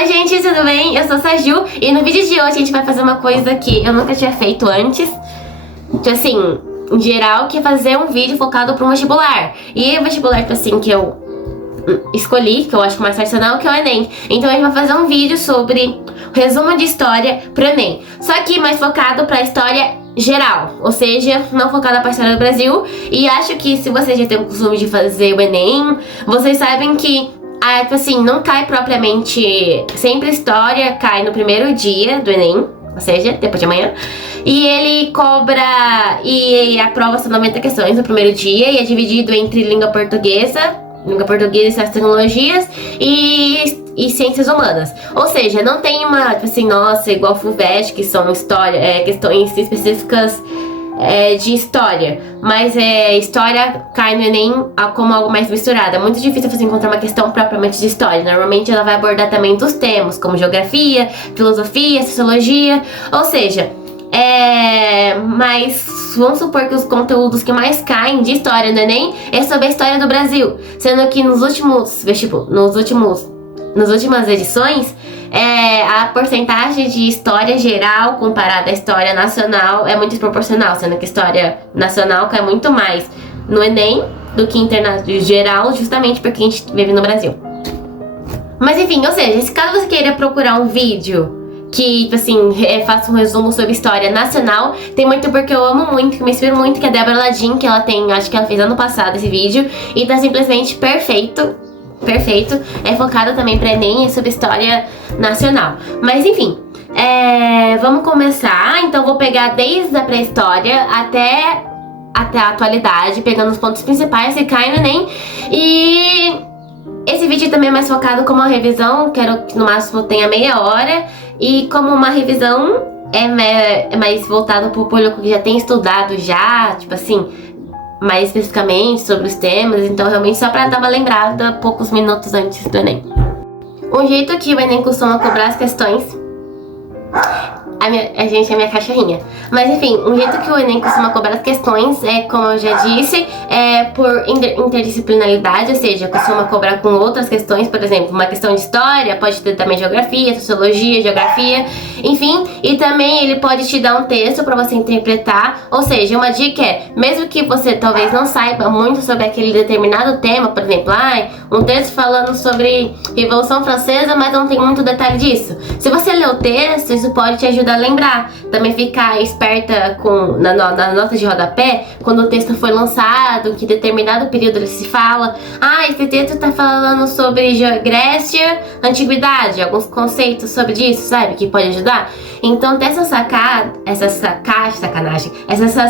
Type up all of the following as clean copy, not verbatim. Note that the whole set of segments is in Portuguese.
Oi gente, tudo bem? Eu sou a Saju e no vídeo de hoje a gente vai fazer uma coisa que eu nunca tinha feito antes. Tipo assim, em geral, que é fazer um vídeo focado para um vestibular. E o vestibular, tipo assim, que eu escolhi, que eu acho mais tradicional, que é o Enem. Então a gente vai fazer um vídeo sobre resumo de história pro Enem. Só que mais focado pra história geral, ou seja, não focada pra história do Brasil. E acho que se vocês já têm o costume de fazer o Enem, vocês sabem que tipo assim, não cai propriamente. Sempre história cai no primeiro dia do Enem, ou seja, depois de amanhã. E ele cobra. E a prova são 90 questões no primeiro dia. E é dividido entre língua portuguesa e ciências e tecnologias e ciências humanas. Ou seja, não tem uma, tipo assim, nossa, igual FUVEST, que são questões específicas de história. Mas história cai no Enem como algo mais misturado. É muito difícil você encontrar uma questão propriamente de história. Normalmente ela vai abordar também dos temas, como geografia, filosofia, sociologia. Ou seja, mas vamos supor que os conteúdos que mais caem de história no Enem é sobre a história do Brasil. Sendo que nas últimas edições, a porcentagem de história geral comparada à história nacional é muito desproporcional, sendo que a história nacional cai muito mais no Enem do que geral, justamente porque a gente vive no Brasil. Mas enfim, ou seja, se caso você queira procurar um vídeo que, tipo assim, faça um resumo sobre história nacional, tem muito porque eu amo muito, que me inspiro muito, que é a Débora Ladin, que ela tem, acho que ela fez ano passado esse vídeo, e tá simplesmente perfeito. É focado também pra Enem e sobre história nacional. Mas enfim, vamos começar. Então vou pegar desde a pré-história até a atualidade, pegando os pontos principais que caem no Enem. E esse vídeo também é mais focado como uma revisão, quero que no máximo tenha meia hora. E como uma revisão é mais voltado pro público que já tem estudado já, tipo assim, mais especificamente sobre os temas. Então realmente só pra dar uma lembrada poucos minutos antes do Enem. Um jeito que o Enem costuma cobrar as questões, a minha cachorrinha. Mas enfim, um jeito que o Enem costuma cobrar as questões como eu já disse, por interdisciplinaridade, ou seja, costuma cobrar com outras questões. Por exemplo, uma questão de história, pode ter também geografia, sociologia, geografia, enfim. E também ele pode te dar um texto para você interpretar. Ou seja, uma dica mesmo que você talvez não saiba muito sobre aquele determinado tema, por exemplo, um texto falando sobre Revolução Francesa, mas não tem muito detalhe disso. Se você ler o texto, isso pode te ajudar a lembrar. Também ficar esperta na nota de rodapé, quando o texto foi lançado, que determinado período ele se fala. Esse texto tá falando sobre Grécia, antiguidade, alguns conceitos sobre isso, sabe? Que pode ajudar. Então ter essas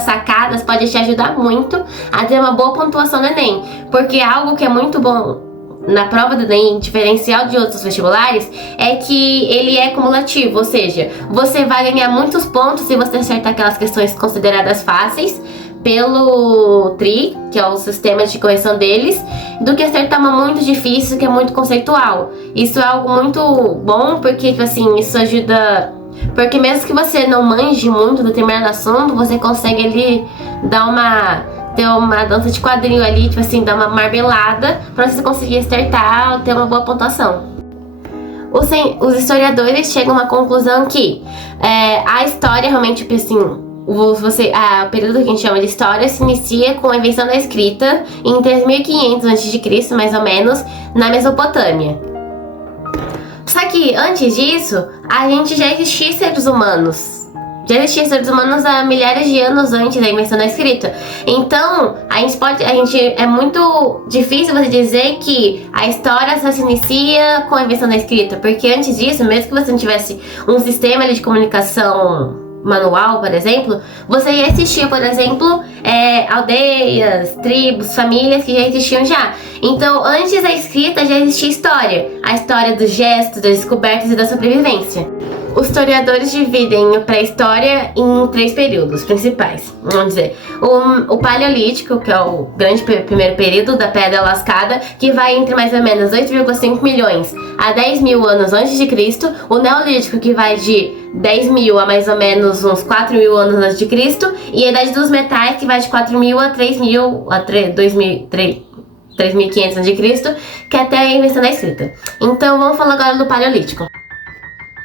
sacadas pode te ajudar muito a ter uma boa pontuação no Enem. Porque algo que é muito bom na prova do Enem, diferencial de outros vestibulares, é que ele é cumulativo, ou seja, você vai ganhar muitos pontos se você acertar aquelas questões consideradas fáceis pelo TRI, que é o sistema de correção deles, do que acertar uma muito difícil, que é muito conceitual. Isso é algo muito bom, porque, tipo assim, isso ajuda. Porque mesmo que você não manje muito determinado assunto, você consegue ali ter uma dança de quadril ali, tipo assim, dar uma marmelada pra você conseguir acertar, ter uma boa pontuação. Os historiadores chegam a uma conclusão que a história realmente, tipo assim, o período que a gente chama de história se inicia com a invenção da escrita em 3500 a.C., mais ou menos, na Mesopotâmia. Só que antes disso, a gente já existia seres humanos. Há milhares de anos antes da invenção da escrita. Então, é muito difícil você dizer que a história só se inicia com a invenção da escrita, porque antes disso, mesmo que você não tivesse um sistema de comunicação manual, por exemplo, você já existia, por exemplo, aldeias, tribos, famílias que já existiam já. Então, antes da escrita já existia história. A história dos gestos, das descobertas e da sobrevivência. Os historiadores dividem a pré-história em 3 períodos principais. Vamos dizer, o Paleolítico, que é o grande primeiro período da Pedra Lascada, que vai entre mais ou menos 8,5 milhões a 10 mil anos antes de Cristo. O Neolítico, que vai de 10 mil a mais ou menos uns 4 mil anos antes de Cristo. E a Idade dos Metais, que vai de 4 mil a 3 mil, a 3.500 a.C., que é até a invenção da escrita. Então vamos falar agora do Paleolítico.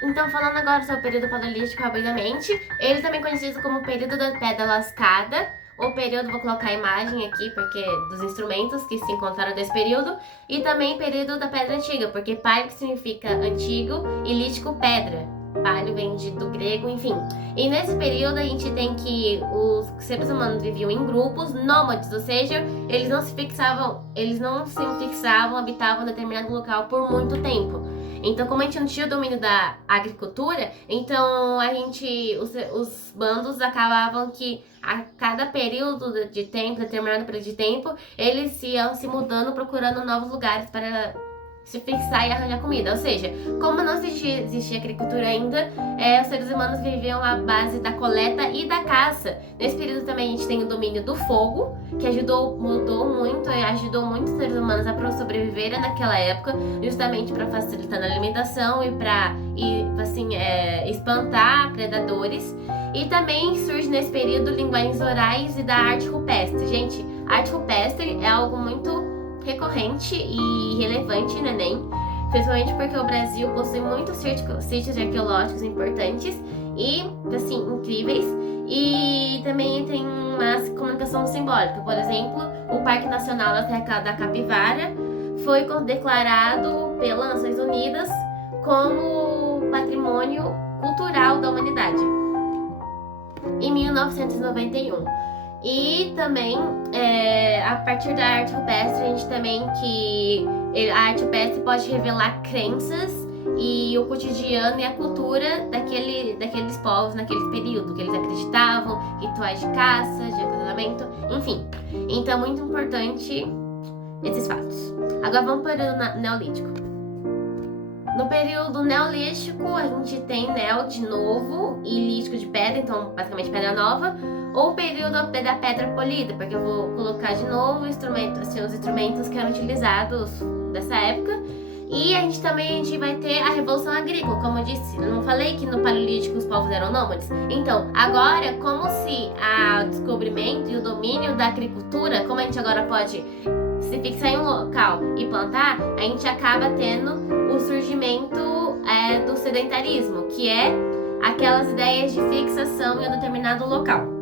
Então, falando agora sobre o período paleolítico rapidamente, ele também é conhecido como período da Pedra Lascada, ou período, vou colocar a imagem aqui, porque dos instrumentos que se encontraram desse período, e também período da Pedra Antiga, porque paleo significa antigo e lítico pedra. Paleo vem do grego, enfim. E nesse período a gente tem que os seres humanos viviam em grupos nômades, ou seja, eles não se fixavam, habitavam em determinado local por muito tempo. Então, como a gente não tinha o domínio da agricultura, então os bandos acabavam que a cada período de tempo, determinado período de tempo, eles iam se mudando, procurando novos lugares para se fixar e arranjar comida. Ou seja, como não existia agricultura ainda, os seres humanos viviam à base da coleta e da caça. Nesse período também a gente tem o domínio do fogo, que ajudou muito os seres humanos a sobreviverem naquela época, justamente para facilitar a alimentação e para espantar predadores. E também surge nesse período linguagens orais e da arte rupestre. Gente, arte rupestre é algo muito recorrente e relevante no Enem, principalmente porque o Brasil possui muitos sítios arqueológicos importantes e, assim, incríveis, e também tem uma comunicação simbólica. Por exemplo, o Parque Nacional da Capivara foi declarado pelas Nações Unidas como Patrimônio Cultural da Humanidade em 1991. E também, a partir da arte rupestre, a gente também a arte rupestre pode revelar crenças e o cotidiano e a cultura daqueles povos naquele período, que eles acreditavam, rituais de caça, de acasalamento, enfim. Então, muito importante esses fatos. Agora vamos para o Neolítico. No período Neolítico, a gente tem Neo de novo e Lítico de pedra, então basicamente pedra nova, ou o período da pedra polida, porque eu vou colocar de novo os instrumentos que eram utilizados dessa época. E a gente também vai ter a Revolução Agrícola, como eu disse. Eu não falei que no Paleolítico os povos eram nômades? Então, agora, como se o descobrimento e o domínio da agricultura, como a gente agora pode se fixar em um local e plantar, a gente acaba tendo o surgimento do sedentarismo, que é aquelas ideias de fixação em um determinado local.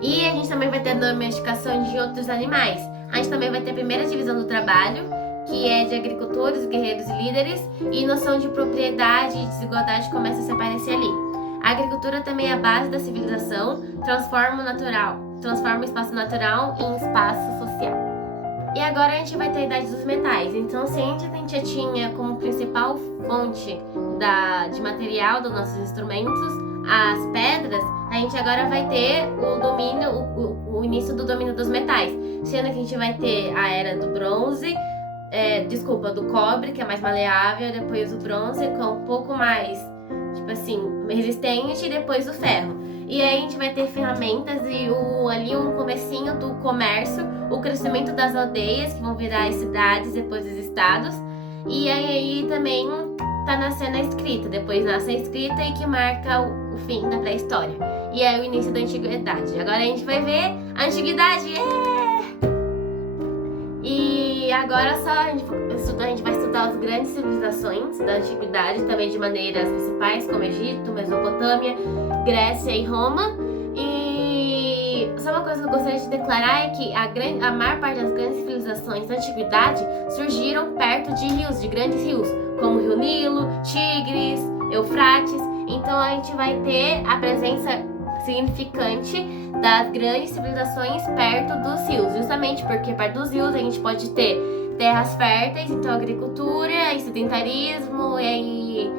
E a gente também vai ter a domesticação de outros animais. A gente também vai ter a primeira divisão do trabalho, que é de agricultores, guerreiros e líderes, e noção de propriedade e desigualdade começa a se aparecer ali. A agricultura também é a base da civilização, transforma o espaço natural em espaço social. E agora a gente vai ter a idade dos metais. Então, se a gente já tinha como principal fonte de material dos nossos instrumentos as pedras, a gente agora vai ter o início do domínio dos metais, sendo que a gente vai ter a era do bronze, do cobre, que é mais maleável, depois o bronze, que é um pouco mais, resistente, e depois o ferro. E aí a gente vai ter ferramentas e ali um comecinho do comércio, o crescimento das aldeias, que vão virar as cidades, depois os estados. E aí também tá nascendo a escrita, depois nasce a escrita e que marca o fim da pré-história. E é o início da antiguidade. Agora a gente vai ver a antiguidade. E agora a gente vai estudar as grandes civilizações da antiguidade, também de maneiras principais, como Egito, Mesopotâmia, Grécia e Roma. E só uma coisa que eu gostaria de declarar é que a maior parte das grandes civilizações da antiguidade surgiram perto de rios, de grandes rios, como o Rio Nilo, Tigres, Eufrates. Então a gente vai ter a presença significante das grandes civilizações perto dos rios, justamente porque perto dos rios a gente pode ter terras férteis, então agricultura, e sedentarismo, e aí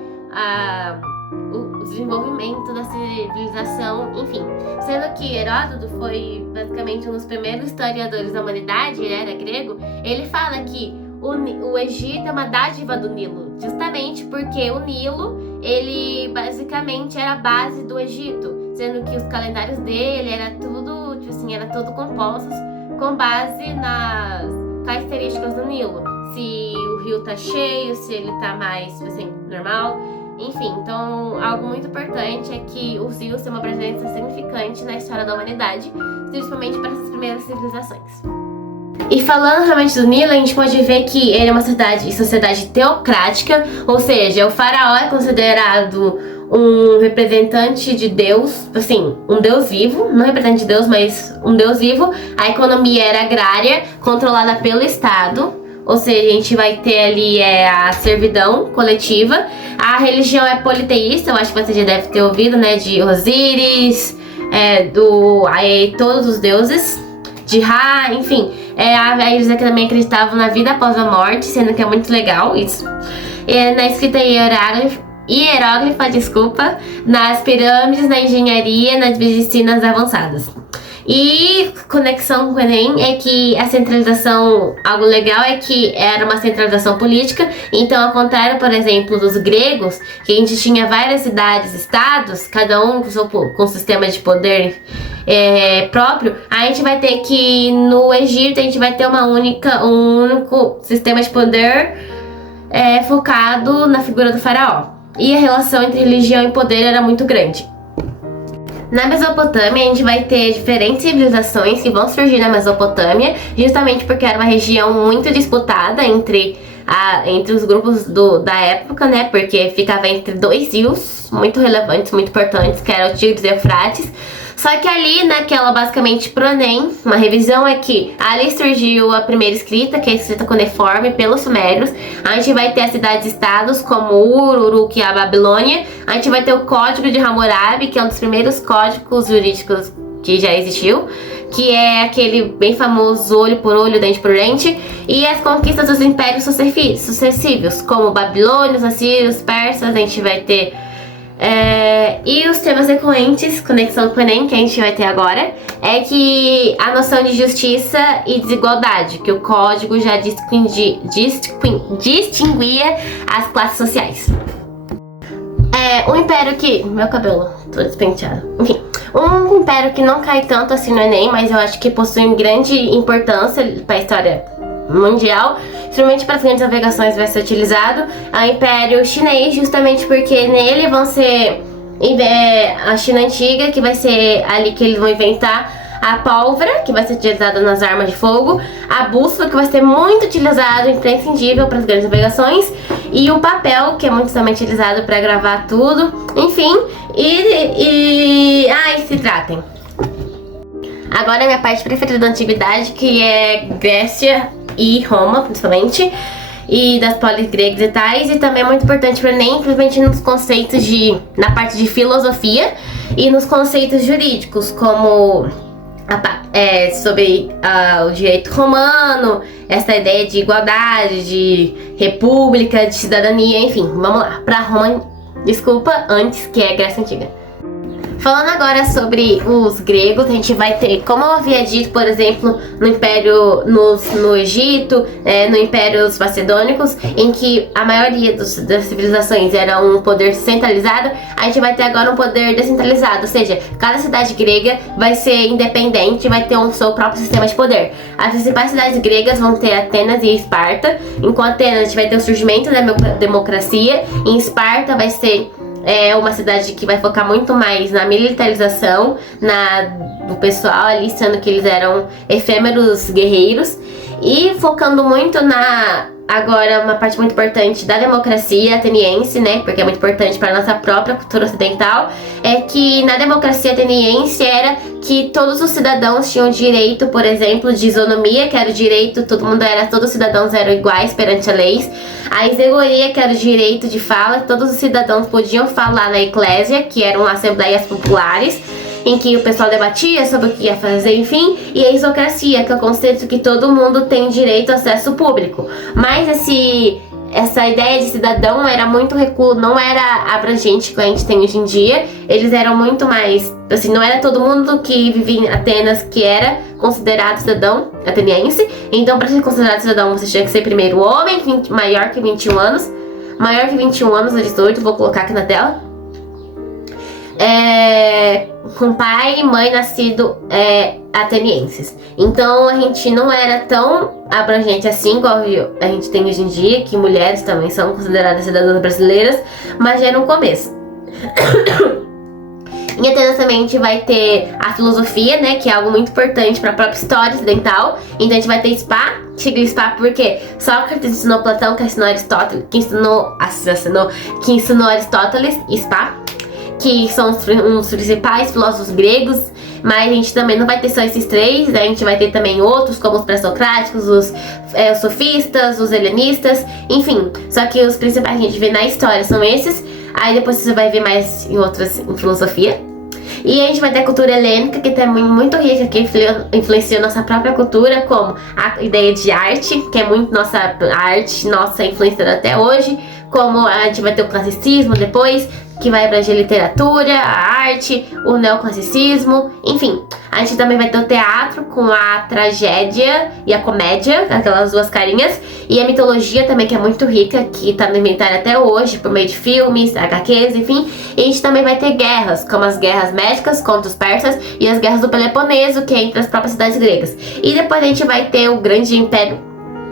o desenvolvimento da civilização, enfim. Sendo que Heródoto foi basicamente um dos primeiros historiadores da humanidade, ele era grego, ele fala que o Egito é uma dádiva do Nilo, justamente porque o Nilo, ele basicamente era a base do Egito, sendo que os calendários dele era tudo compostos com base nas características do Nilo. Se o rio tá cheio, se ele tá mais, normal, enfim. Então, algo muito importante é que os rios têm uma presença significante na história da humanidade, principalmente para essas primeiras civilizações. E falando realmente do Nilo, a gente pode ver que ele é uma sociedade teocrática, ou seja, o faraó é considerado um representante de Deus, assim, um Deus vivo, não representante de Deus, mas um Deus vivo. A economia era agrária, controlada pelo Estado, ou seja, a gente vai ter ali a servidão coletiva. A religião é politeísta, eu acho que você já deve ter ouvido, né, de Osíris, todos os deuses, de Ra, enfim. Eles também acreditavam na vida após a morte, sendo que é muito legal isso. Na escrita hieróglifa, nas pirâmides, na engenharia, nas medicinas avançadas. E conexão com o Enem é que a centralização, algo legal é que era uma centralização política. Então, ao contrário, por exemplo, dos gregos, que a gente tinha várias cidades, estados, cada um com sistema de poder próprio, a gente vai ter que no Egito a gente vai ter um único sistema de poder focado na figura do faraó. E a relação entre religião e poder era muito grande. Na Mesopotâmia, a gente vai ter diferentes civilizações que vão surgir na Mesopotâmia, justamente porque era uma região muito disputada entre os grupos da época, né? Porque ficava entre dois rios muito relevantes, muito importantes, que eram o Tigres e o Eufrates. Só que ali, naquela basicamente pro Enem, uma revisão é que ali surgiu a primeira escrita, que é a escrita cuneiforme pelos sumérios. A gente vai ter as cidades-estados como Ur, Uruk e a Babilônia. A gente vai ter o Código de Hammurabi, que é um dos primeiros códigos jurídicos que já existiu, que é aquele bem famoso olho por olho, dente por dente. E as conquistas dos impérios sucessivos, como babilônios, assírios, persas. A gente vai ter e os temas decorrentes, conexão com o Enem, que a gente vai ter agora, é que a noção de justiça e desigualdade, que o código já distinguia as classes sociais. Um império que... Meu cabelo, tô despenteado. Enfim, um império que não cai tanto assim no Enem, mas eu acho que possui grande importância para a história mundial, principalmente para as grandes navegações, vai ser utilizado o Império Chinês, justamente porque nele vão ser a China Antiga, que vai ser ali que eles vão inventar a pólvora, que vai ser utilizada nas armas de fogo, a bússola, que vai ser muito utilizado, imprescindível para as grandes navegações, e o papel, que é muito também utilizado para gravar tudo, enfim, se tratem. Agora a minha parte preferida da antiguidade, que é Grécia e Roma, principalmente, e das polis gregas e tais, e também é muito importante para o Enem, principalmente nos conceitos na parte de filosofia e nos conceitos jurídicos, como sobre o direito romano, essa ideia de igualdade, de república, de cidadania, enfim, vamos lá, para Roma, antes, que é Grécia Antiga. Falando agora sobre os gregos, a gente vai ter, como eu havia dito, por exemplo, no Império, no Egito, no Império dos Macedônicos, em que a maioria das civilizações era um poder centralizado, a gente vai ter agora um poder descentralizado, ou seja, cada cidade grega vai ser independente, vai ter seu próprio sistema de poder. As principais cidades gregas vão ter Atenas e Esparta. Em Atenas a gente vai ter o surgimento da democracia, em Esparta vai ser uma cidade que vai focar muito mais na militarização do pessoal ali, sendo que eles eram efêmeros guerreiros, e focando muito agora uma parte muito importante da democracia ateniense, né, porque é muito importante para a nossa própria cultura ocidental, é que na democracia ateniense era que todos os cidadãos tinham direito, por exemplo, de isonomia, que era o direito, todos os cidadãos eram iguais perante a lei. A isegoria, que era o direito de fala, todos os cidadãos podiam falar na eclésia, que eram assembleias populares, em que o pessoal debatia sobre o que ia fazer, enfim, e a isocracia, que é o conceito que todo mundo tem direito ao acesso público. Mas essa ideia de cidadão era muito recuo, não era abrangente que a gente tem hoje em dia. Eles eram muito mais, assim, não era todo mundo que vivia em Atenas que era considerado cidadão ateniense. Então, para ser considerado cidadão, você tinha que ser primeiro homem, maior que 21 anos, maior que 21 anos ou 18, vou colocar aqui na tela. Com pai e mãe nascido atenienses. Então a gente não era tão abrangente assim, igual a gente tem hoje em dia, que mulheres também são consideradas cidadãs brasileiras, mas já era um começo. Em Atenas também a gente vai ter a filosofia, né, que é algo muito importante para a própria história ocidental. Então a gente vai ter Spa, sigla Spa porque Sócrates ensinou Platão, que ensinou Aristóteles, que ensinou Aristóteles, Spa, que são os principais filósofos gregos. Mas a gente também não vai ter só esses três, né? A gente vai ter também outros, como os pré-socráticos, os sofistas, os helenistas, enfim. Só que os principais que a gente vê na história são esses. Aí depois você vai ver mais em outras, em filosofia. E a gente vai ter a cultura helênica, que também é muito rica, que influenciou nossa própria cultura, como a ideia de arte, que é muito nossa arte, nossa influenciada até hoje. Como a gente vai ter o classicismo depois, que vai abranger literatura, a arte, o neoclassicismo, enfim. A gente também vai ter o teatro com a tragédia e a comédia, aquelas duas carinhas. E a mitologia também, que é muito rica, que tá no inventário até hoje, por meio de filmes, HQs, enfim. E a gente também vai ter guerras, como as guerras médicas contra os persas e as guerras do Peloponeso, que é entre as próprias cidades gregas. E depois a gente vai ter o grande império,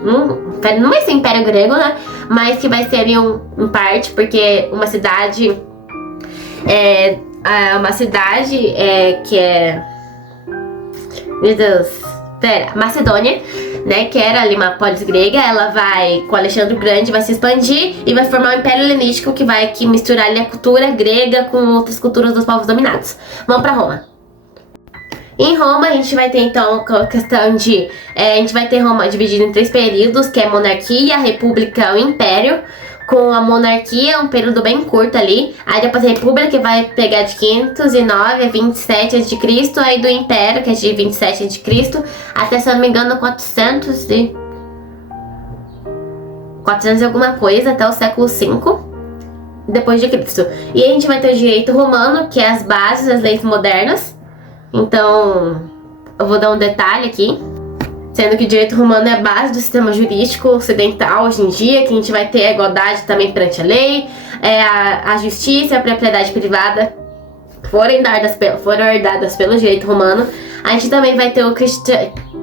não vai ser império grego, né? Mas que vai ser ali em parte, porque uma cidade que é, meu Deus, Macedônia, né, que era ali uma polis grega, ela vai, com Alexandre o Grande, vai se expandir e vai formar um império helenístico que vai misturar ali a cultura grega com outras culturas dos povos dominados. Vamos pra Roma. Em Roma a gente vai ter então a questão de, a gente vai ter Roma dividida em 3 períodos, que é a monarquia, a república, o império. Com a monarquia, um período bem curto ali. Aí depois a república, que vai pegar de 509 a 27 a.C. Aí do império, que é de 27 a.C. até, se eu não me engano, 400 e alguma coisa, até o século V depois de Cristo. E a gente vai ter o direito romano, que é as bases das leis modernas. Então, eu vou dar um detalhe aqui. Sendo que o direito romano é a base do sistema jurídico ocidental hoje em dia, que a gente vai ter a igualdade também perante a lei, a justiça e a propriedade privada foram herdadas pelo direito romano. A gente também vai ter o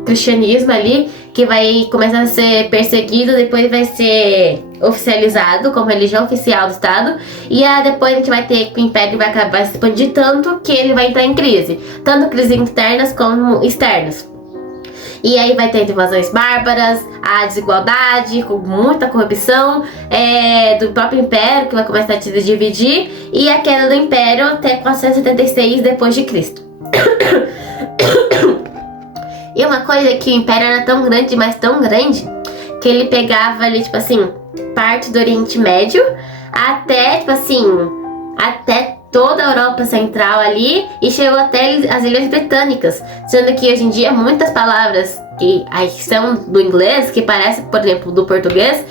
cristianismo ali, que vai começar a ser perseguido, depois vai ser oficializado como religião oficial do Estado. E depois a gente vai ter que o império vai acabar se expandir tanto que ele vai entrar em crise, tanto crises internas como externas. E aí vai ter invasões bárbaras, a desigualdade, com muita corrupção do próprio império, que vai começar a se dividir, e a queda do império até 476 depois de Cristo. E uma coisa é que o império era tão grande, mas tão grande, que ele pegava ali, tipo assim, parte do Oriente Médio até, tipo assim, até toda a Europa Central ali e chegou até as Ilhas Britânicas, sendo que hoje em dia muitas palavras que são do inglês, que parecem, por exemplo, do português,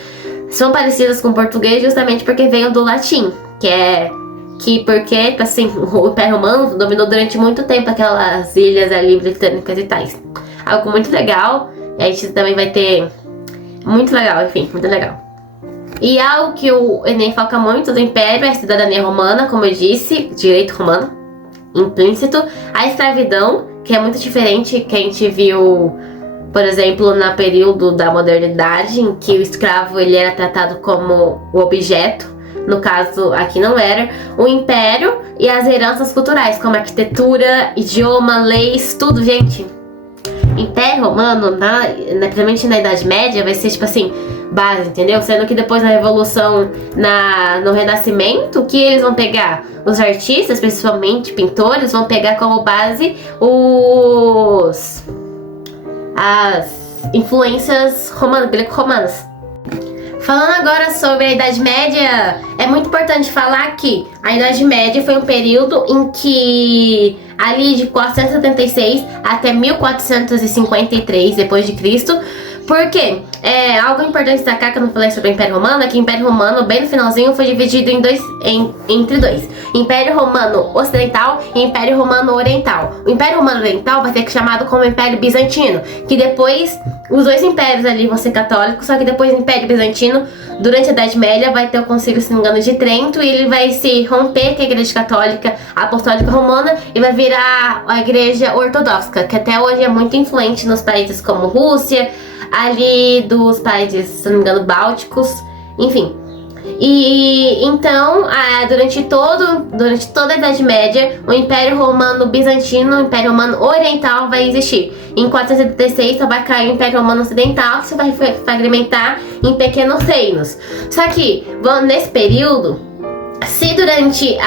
são parecidas com o português justamente porque veio do latim, porque, tipo assim, o Império Romano dominou durante muito tempo aquelas ilhas ali britânicas e tais. Algo muito legal, e a gente também vai ter, muito legal, enfim, muito legal. E algo que o Enem foca muito do Império é a cidadania romana, como eu disse, direito romano, implícito. A escravidão, que é muito diferente que a gente viu, por exemplo, no período da modernidade, em que o escravo ele era tratado como o objeto. No caso, aqui não era. O Império e as heranças culturais, como arquitetura, idioma, leis, tudo, gente. Império Romano, principalmente na Idade Média, vai ser tipo assim, base, entendeu? Sendo que depois na Revolução, no Renascimento, o que eles vão pegar? Os artistas, principalmente pintores, vão pegar como base as influências greco-romanas. Falando agora sobre a Idade Média, é muito importante falar que a Idade Média foi um período em que, ali de 476 até 1453 depois de Cristo. Por quê? Algo importante destacar que eu não falei sobre o Império Romano é que o Império Romano, bem no finalzinho, foi dividido entre dois: Império Romano Ocidental e Império Romano Oriental. O Império Romano Oriental vai ser chamado como Império Bizantino, que depois os dois impérios ali vão ser católicos, só que depois o Império Bizantino, durante a Idade Média, vai ter o Concílio, se não me engano, de Trento, e ele vai se romper com a Igreja Católica Apostólica Romana e vai virar a Igreja Ortodoxa, que até hoje é muito influente nos países como Rússia, ali dos países, se não me engano, bálticos, enfim. E então, durante toda a Idade Média, o Império Romano Bizantino, o Império Romano Oriental vai existir. Em 476 só vai cair o Império Romano Ocidental, que só vai fragmentar em pequenos reinos. Só que, nesse período, se durante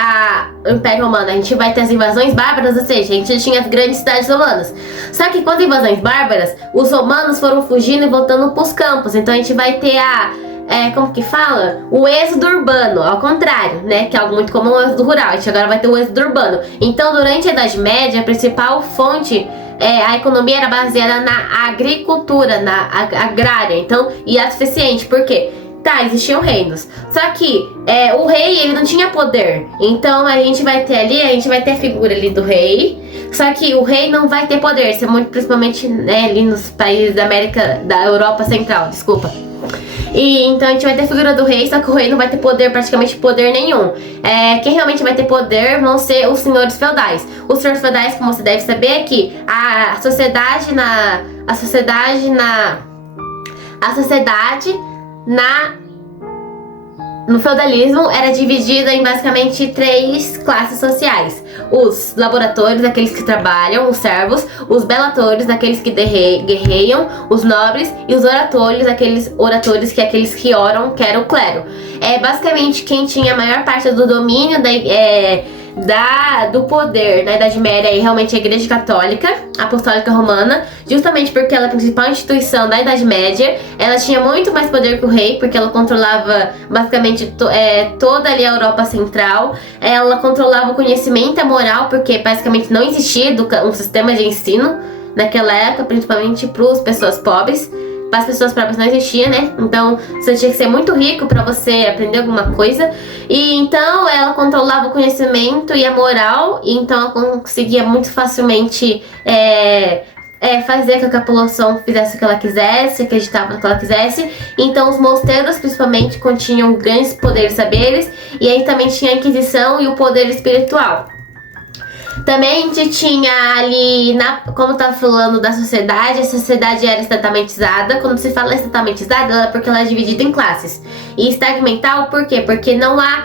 o Império Romano a gente vai ter as invasões bárbaras, ou seja, a gente tinha as grandes cidades romanas. Só que com as invasões bárbaras, os romanos foram fugindo e voltando pros campos. Então a gente vai ter como que fala? O êxodo urbano, ao contrário, né? Que é algo muito comum, o êxodo rural. A gente agora vai ter o êxodo urbano. Então, durante a Idade Média, a principal fonte, a economia era baseada na agricultura, na agrária. Então, e era suficiente. Por quê? Tá, existiam reinos. Só que o rei, ele não tinha poder. Então a gente vai ter a figura ali do rei. Só que o rei não vai ter poder. Isso é muito principalmente ali nos países da Europa Central, desculpa. E então a gente vai ter a figura do rei, só que o rei não vai ter poder, praticamente poder nenhum. Quem realmente vai ter poder vão ser os senhores feudais. Os senhores feudais, como você deve saber, é que a sociedade no feudalismo era dividida em basicamente 3 classes sociais: os laboratores, aqueles que trabalham, os servos; os belatores, aqueles que guerreiam; os nobres; e os oratores, aqueles que oram, que era o clero. Basicamente quem tinha a maior parte do domínio do poder na Idade Média e realmente a Igreja Católica Apostólica Romana, justamente porque ela é a principal instituição da Idade Média. Ela tinha muito mais poder que o rei, porque ela controlava basicamente toda ali a Europa Central. Ela controlava o conhecimento e a moral, porque basicamente não existia um sistema de ensino naquela época, principalmente para as pessoas pobres. Para as pessoas próprias não existia, né? Então você tinha que ser muito rico para você aprender alguma coisa. E então ela controlava o conhecimento e a moral. E então ela conseguia muito facilmente fazer com que a população fizesse o que ela quisesse, acreditava no que ela quisesse. Então os mosteiros principalmente continham grandes poderes e saberes. E aí também tinha a Inquisição e o poder espiritual. Também a gente tinha ali, como eu tava falando da sociedade, a sociedade era estamentizada. Quando se fala estamentizada, é porque ela é dividida em classes. E estagmental, por quê? Porque não há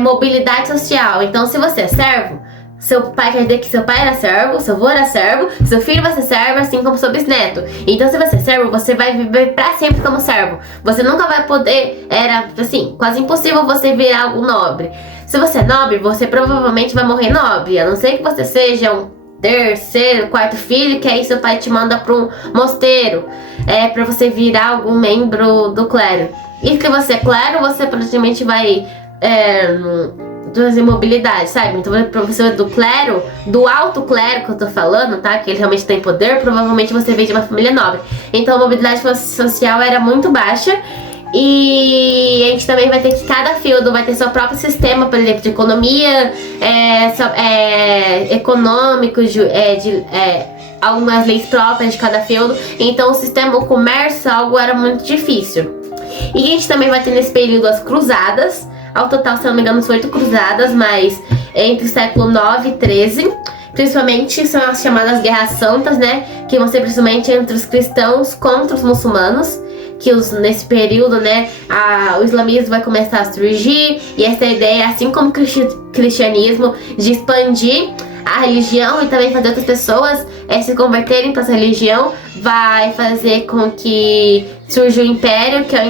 mobilidade social. Então, se você é servo, seu pai quer dizer que seu pai era servo, seu avô era servo, seu filho vai ser servo, assim como seu bisneto. Então, se você é servo, você vai viver pra sempre como servo. Você nunca vai poder, era assim, quase impossível você virar algo nobre. Se você é nobre, você provavelmente vai morrer nobre, a não ser que você seja um terceiro, quarto filho, que aí seu pai te manda para um mosteiro, para você virar algum membro do clero. E se você é clero, você praticamente vai fazer mobilidade, sabe? Então, para você do clero, do alto clero que eu tô falando, tá? Que ele realmente tem poder, provavelmente você veio de uma família nobre. Então a mobilidade social era muito baixa. E a gente também vai ter que cada feudo vai ter seu próprio sistema, por exemplo, de economia, econômico, algumas leis próprias de cada feudo. Então o comércio era muito difícil. E a gente também vai ter nesse período as cruzadas. Ao total, se não me engano, são 8 cruzadas, mas entre o século 9 e 13. Principalmente são as chamadas guerras santas, né? Que vão ser principalmente entre os cristãos contra os muçulmanos. Que nesse período, né, o islamismo vai começar a surgir. E essa ideia, assim como o cristianismo, de expandir a religião e também fazer outras pessoas se converterem para essa religião, vai fazer com que surja o império, que é o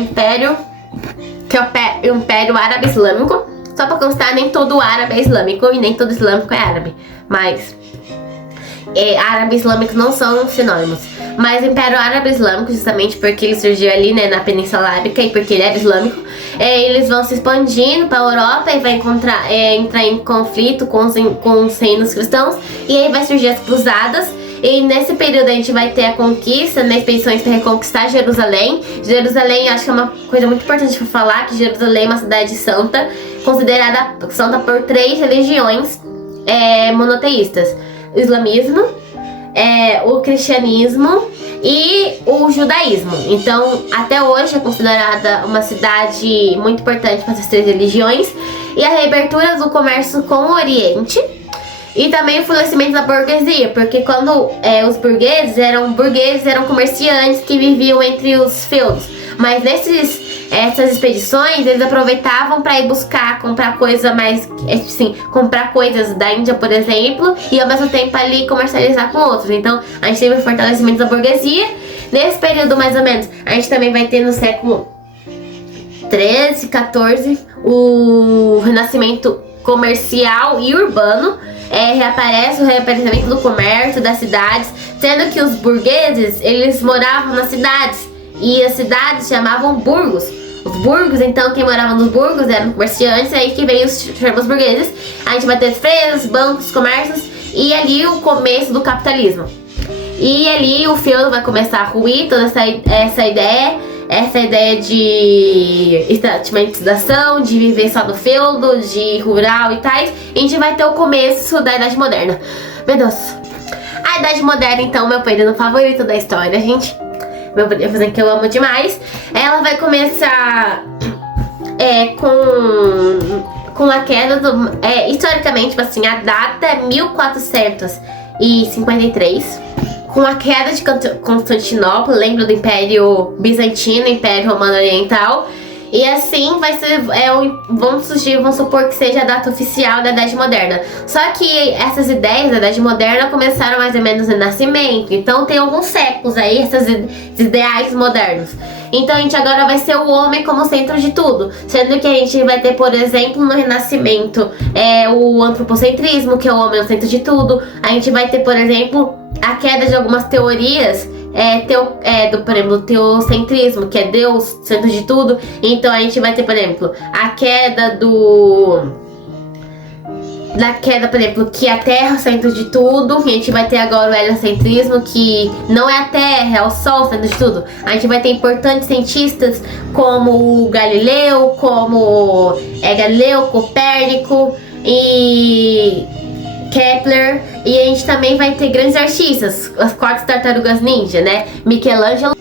Império Árabe Islâmico. Só para constar, nem todo árabe é islâmico e nem todo islâmico é árabe, mas árabe e islâmico não são sinônimos. Mas o Império Árabe Islâmico, justamente porque ele surgiu ali, né, na Península Arábica, e porque ele era islâmico, eles vão se expandindo para a Europa e vai entrar em conflito com os reinos cristãos. E aí vai surgir as cruzadas. E nesse período a gente vai ter a conquista, né, expedições para reconquistar Jerusalém. Jerusalém, acho que é uma coisa muito importante para falar, que Jerusalém é uma cidade santa, considerada santa por 3 religiões monoteístas: o islamismo, o cristianismo e o judaísmo. Então, até hoje é considerada uma cidade muito importante para essas 3 religiões. E a reabertura do comércio com o Oriente. E também o florescimento da burguesia, porque quando os burgueses eram comerciantes que viviam entre os feudos. Mas essas expedições, eles aproveitavam para ir buscar, comprar coisa mais, assim, comprar coisas da Índia, por exemplo, e ao mesmo tempo ali comercializar com outros. Então, a gente teve o fortalecimento da burguesia. Nesse período, mais ou menos, a gente também vai ter no século 13, 14, o renascimento comercial e urbano. Reaparece o reaparecimento do comércio, das cidades, sendo que os burgueses, eles moravam nas cidades, e as cidades chamavam burgos. Os burgos, então, quem morava nos burgos eram comerciantes, aí que veio os termos burgueses. A gente vai ter freiras, bancos, comércios, e ali o começo do capitalismo. E ali o feudo vai começar a ruir, toda essa ideia de estratificação, de viver só do feudo, de rural e tais. E a gente vai ter o começo da Idade Moderna. Meu Deus. A Idade Moderna, então, meu período favorito da história, gente. Meu período que eu amo demais. Ela vai começar com a queda do... historicamente, tipo assim, a data é 1453. Com a queda de Constantinopla, lembra do Império Bizantino, Império Romano Oriental. E assim vai ser, vamos supor que seja a data oficial da Idade Moderna. Só que essas ideias da Idade Moderna começaram mais ou menos no Renascimento. Então tem alguns séculos aí, esses ideais modernos. Então a gente agora vai ser o homem como centro de tudo. Sendo que a gente vai ter, por exemplo, no Renascimento, o antropocentrismo, que é o homem no centro de tudo. A gente vai ter, por exemplo, a queda de algumas teorias, por exemplo, o teocentrismo, que é Deus, centro de tudo. Então a gente vai ter, por exemplo, a queda por exemplo, que a Terra é o centro de tudo. E a gente vai ter agora o heliocentrismo, que não é a Terra, é o Sol o centro de tudo. A gente vai ter importantes cientistas como o Galileu, Copérnico e Kepler. E a gente também vai ter grandes artistas, as 4 tartarugas ninja, né? Michelangelo.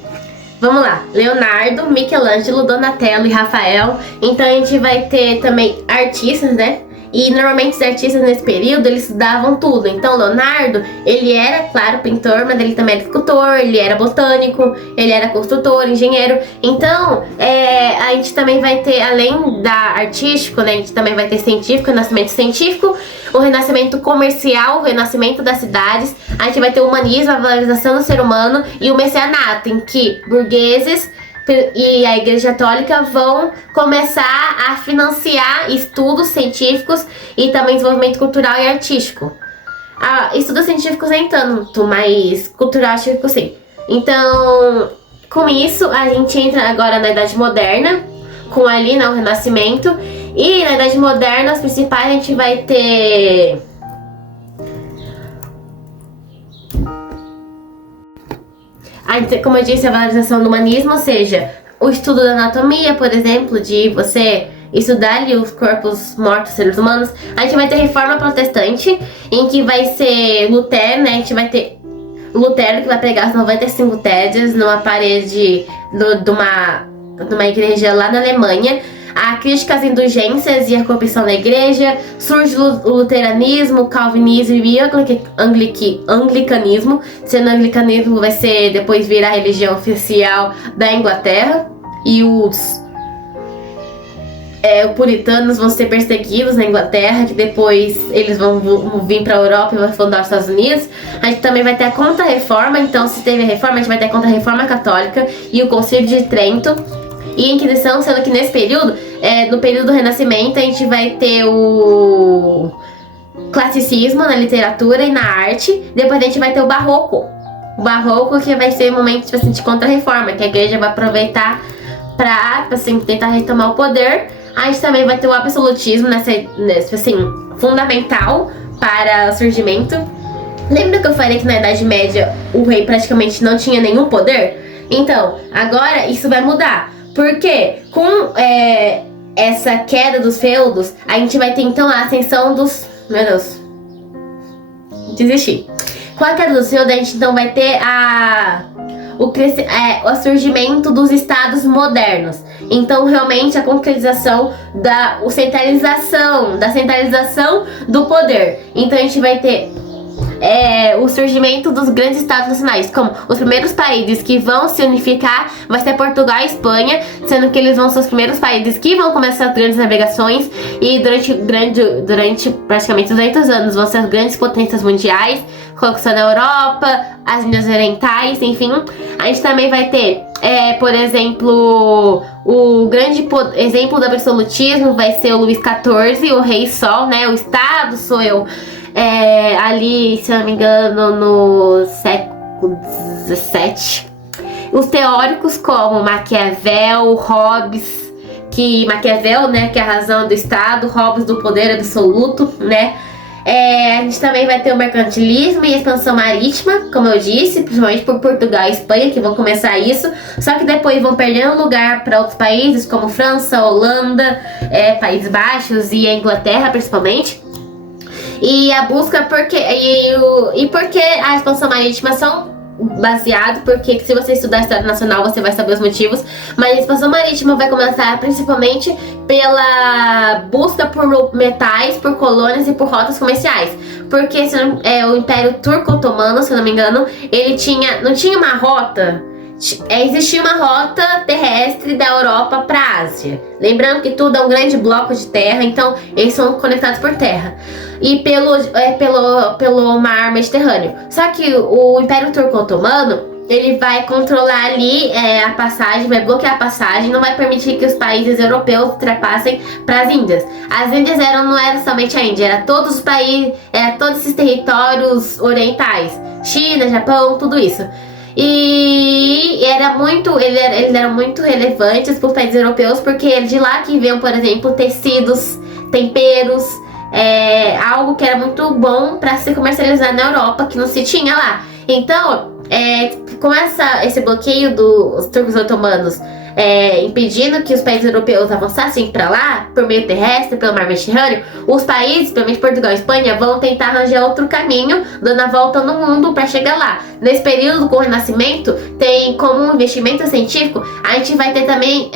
Vamos lá, Leonardo, Michelangelo, Donatello e Rafael. Então a gente vai ter também artistas, né? E normalmente os artistas nesse período, eles estudavam tudo. Então Leonardo, ele era, claro, pintor, mas ele também era escultor, ele era botânico, ele era construtor, engenheiro. Então, a gente também vai ter, além da artístico, né? A gente também vai ter científico, renascimento científico, o renascimento comercial, o renascimento das cidades. A gente vai ter o humanismo, a valorização do ser humano e o messianato, em que burgueses e a Igreja Católica vão começar a financiar estudos científicos e também desenvolvimento cultural e artístico. Estudos científicos nem tanto, mas cultural e artístico sim. Então, com isso, a gente entra agora na Idade Moderna, com ali, né, o Renascimento. E na Idade Moderna, as principais, a gente vai ter... como eu disse, a valorização do humanismo, ou seja, o estudo da anatomia, por exemplo, de você estudar ali os corpos mortos dos seres humanos. A gente vai ter reforma protestante, em que vai ser Lutero, né? A gente vai ter Lutero, que vai pregar as 95 teses numa parede de uma igreja lá na Alemanha. A crítica às indulgências e a corrupção da igreja. Surge o luteranismo, o calvinismo e o anglicanismo. Sendo o anglicanismo vai ser depois virar a religião oficial da Inglaterra. E os puritanos vão ser perseguidos na Inglaterra, que depois eles vão vir para a Europa e vão fundar os Estados Unidos. A gente também vai ter a Contra-Reforma. Então, se teve a Reforma, a gente vai ter a Contra-Reforma Católica e o Concílio de Trento e a Inquisição, sendo que nesse período, no período do Renascimento, a gente vai ter o classicismo na literatura e na arte. Depois a gente vai ter o Barroco. O Barroco, que vai ser um momento, tipo assim, de Contra-Reforma, que a igreja vai aproveitar para, tipo assim, tentar retomar o poder. A gente também vai ter o absolutismo nesse assim, fundamental para o surgimento. Lembra que eu falei que na Idade Média o rei praticamente não tinha nenhum poder? Então, agora isso vai mudar. Porque com essa queda dos feudos, a gente vai ter então a ascensão dos... Meu Deus. Desisti. Com a queda dos feudos, a gente então vai ter o surgimento dos estados modernos. Então, realmente, a concretização da centralização do poder. Então, a gente vai ter o surgimento dos grandes estados nacionais, como os primeiros países que vão se unificar vai ser Portugal e Espanha, sendo que eles vão ser os primeiros países que vão começar as grandes navegações e durante praticamente 200 anos vão ser as grandes potências mundiais, conquistando a Europa, as Índias Orientais, enfim. A gente também vai ter, por exemplo, o grande exemplo do absolutismo vai ser o Luís XIV, o Rei Sol, né? O Estado sou eu. Ali, se eu não me engano, no século XVII. Os teóricos como Maquiavel, Hobbes, Maquiavel, né, que é a razão do Estado, Hobbes do poder absoluto, né? A gente também vai ter o mercantilismo e a expansão marítima, como eu disse, principalmente por Portugal e Espanha, que vão começar isso, só que depois vão perdendo lugar para outros países, como França, Holanda, Países Baixos e a Inglaterra, principalmente. E a busca, porque a expansão marítima são baseado, porque se você estudar a história nacional você vai saber os motivos, mas a expansão marítima vai começar principalmente pela busca por metais, por colônias e por rotas comerciais, porque o Império Turco-Otomano, se eu não me engano, ele não tinha uma rota. Existia uma rota terrestre da Europa para a Ásia. Lembrando que tudo é um grande bloco de terra, então eles são conectados por terra e pelo mar Mediterrâneo. Só que o Império Turco-Otomano, ele vai controlar ali a passagem, vai bloquear a passagem, não vai permitir que os países europeus ultrapassem para as Índias. As Índias não era somente a Índia, era todos os países, todos esses territórios orientais, China, Japão, tudo isso. E eles eram muito relevantes para os países europeus, porque é de lá que vinham, por exemplo, tecidos, temperos, algo que era muito bom para se comercializar na Europa, que não se tinha lá. Então, com esse bloqueio dos turcos otomanos, impedindo que os países europeus avançassem para lá, por meio terrestre, pelo mar Mediterrâneo, os países, principalmente Portugal e Espanha, vão tentar arranjar outro caminho, dando a volta no mundo para chegar lá. Nesse período, com o Renascimento, tem como um investimento científico, a gente vai ter também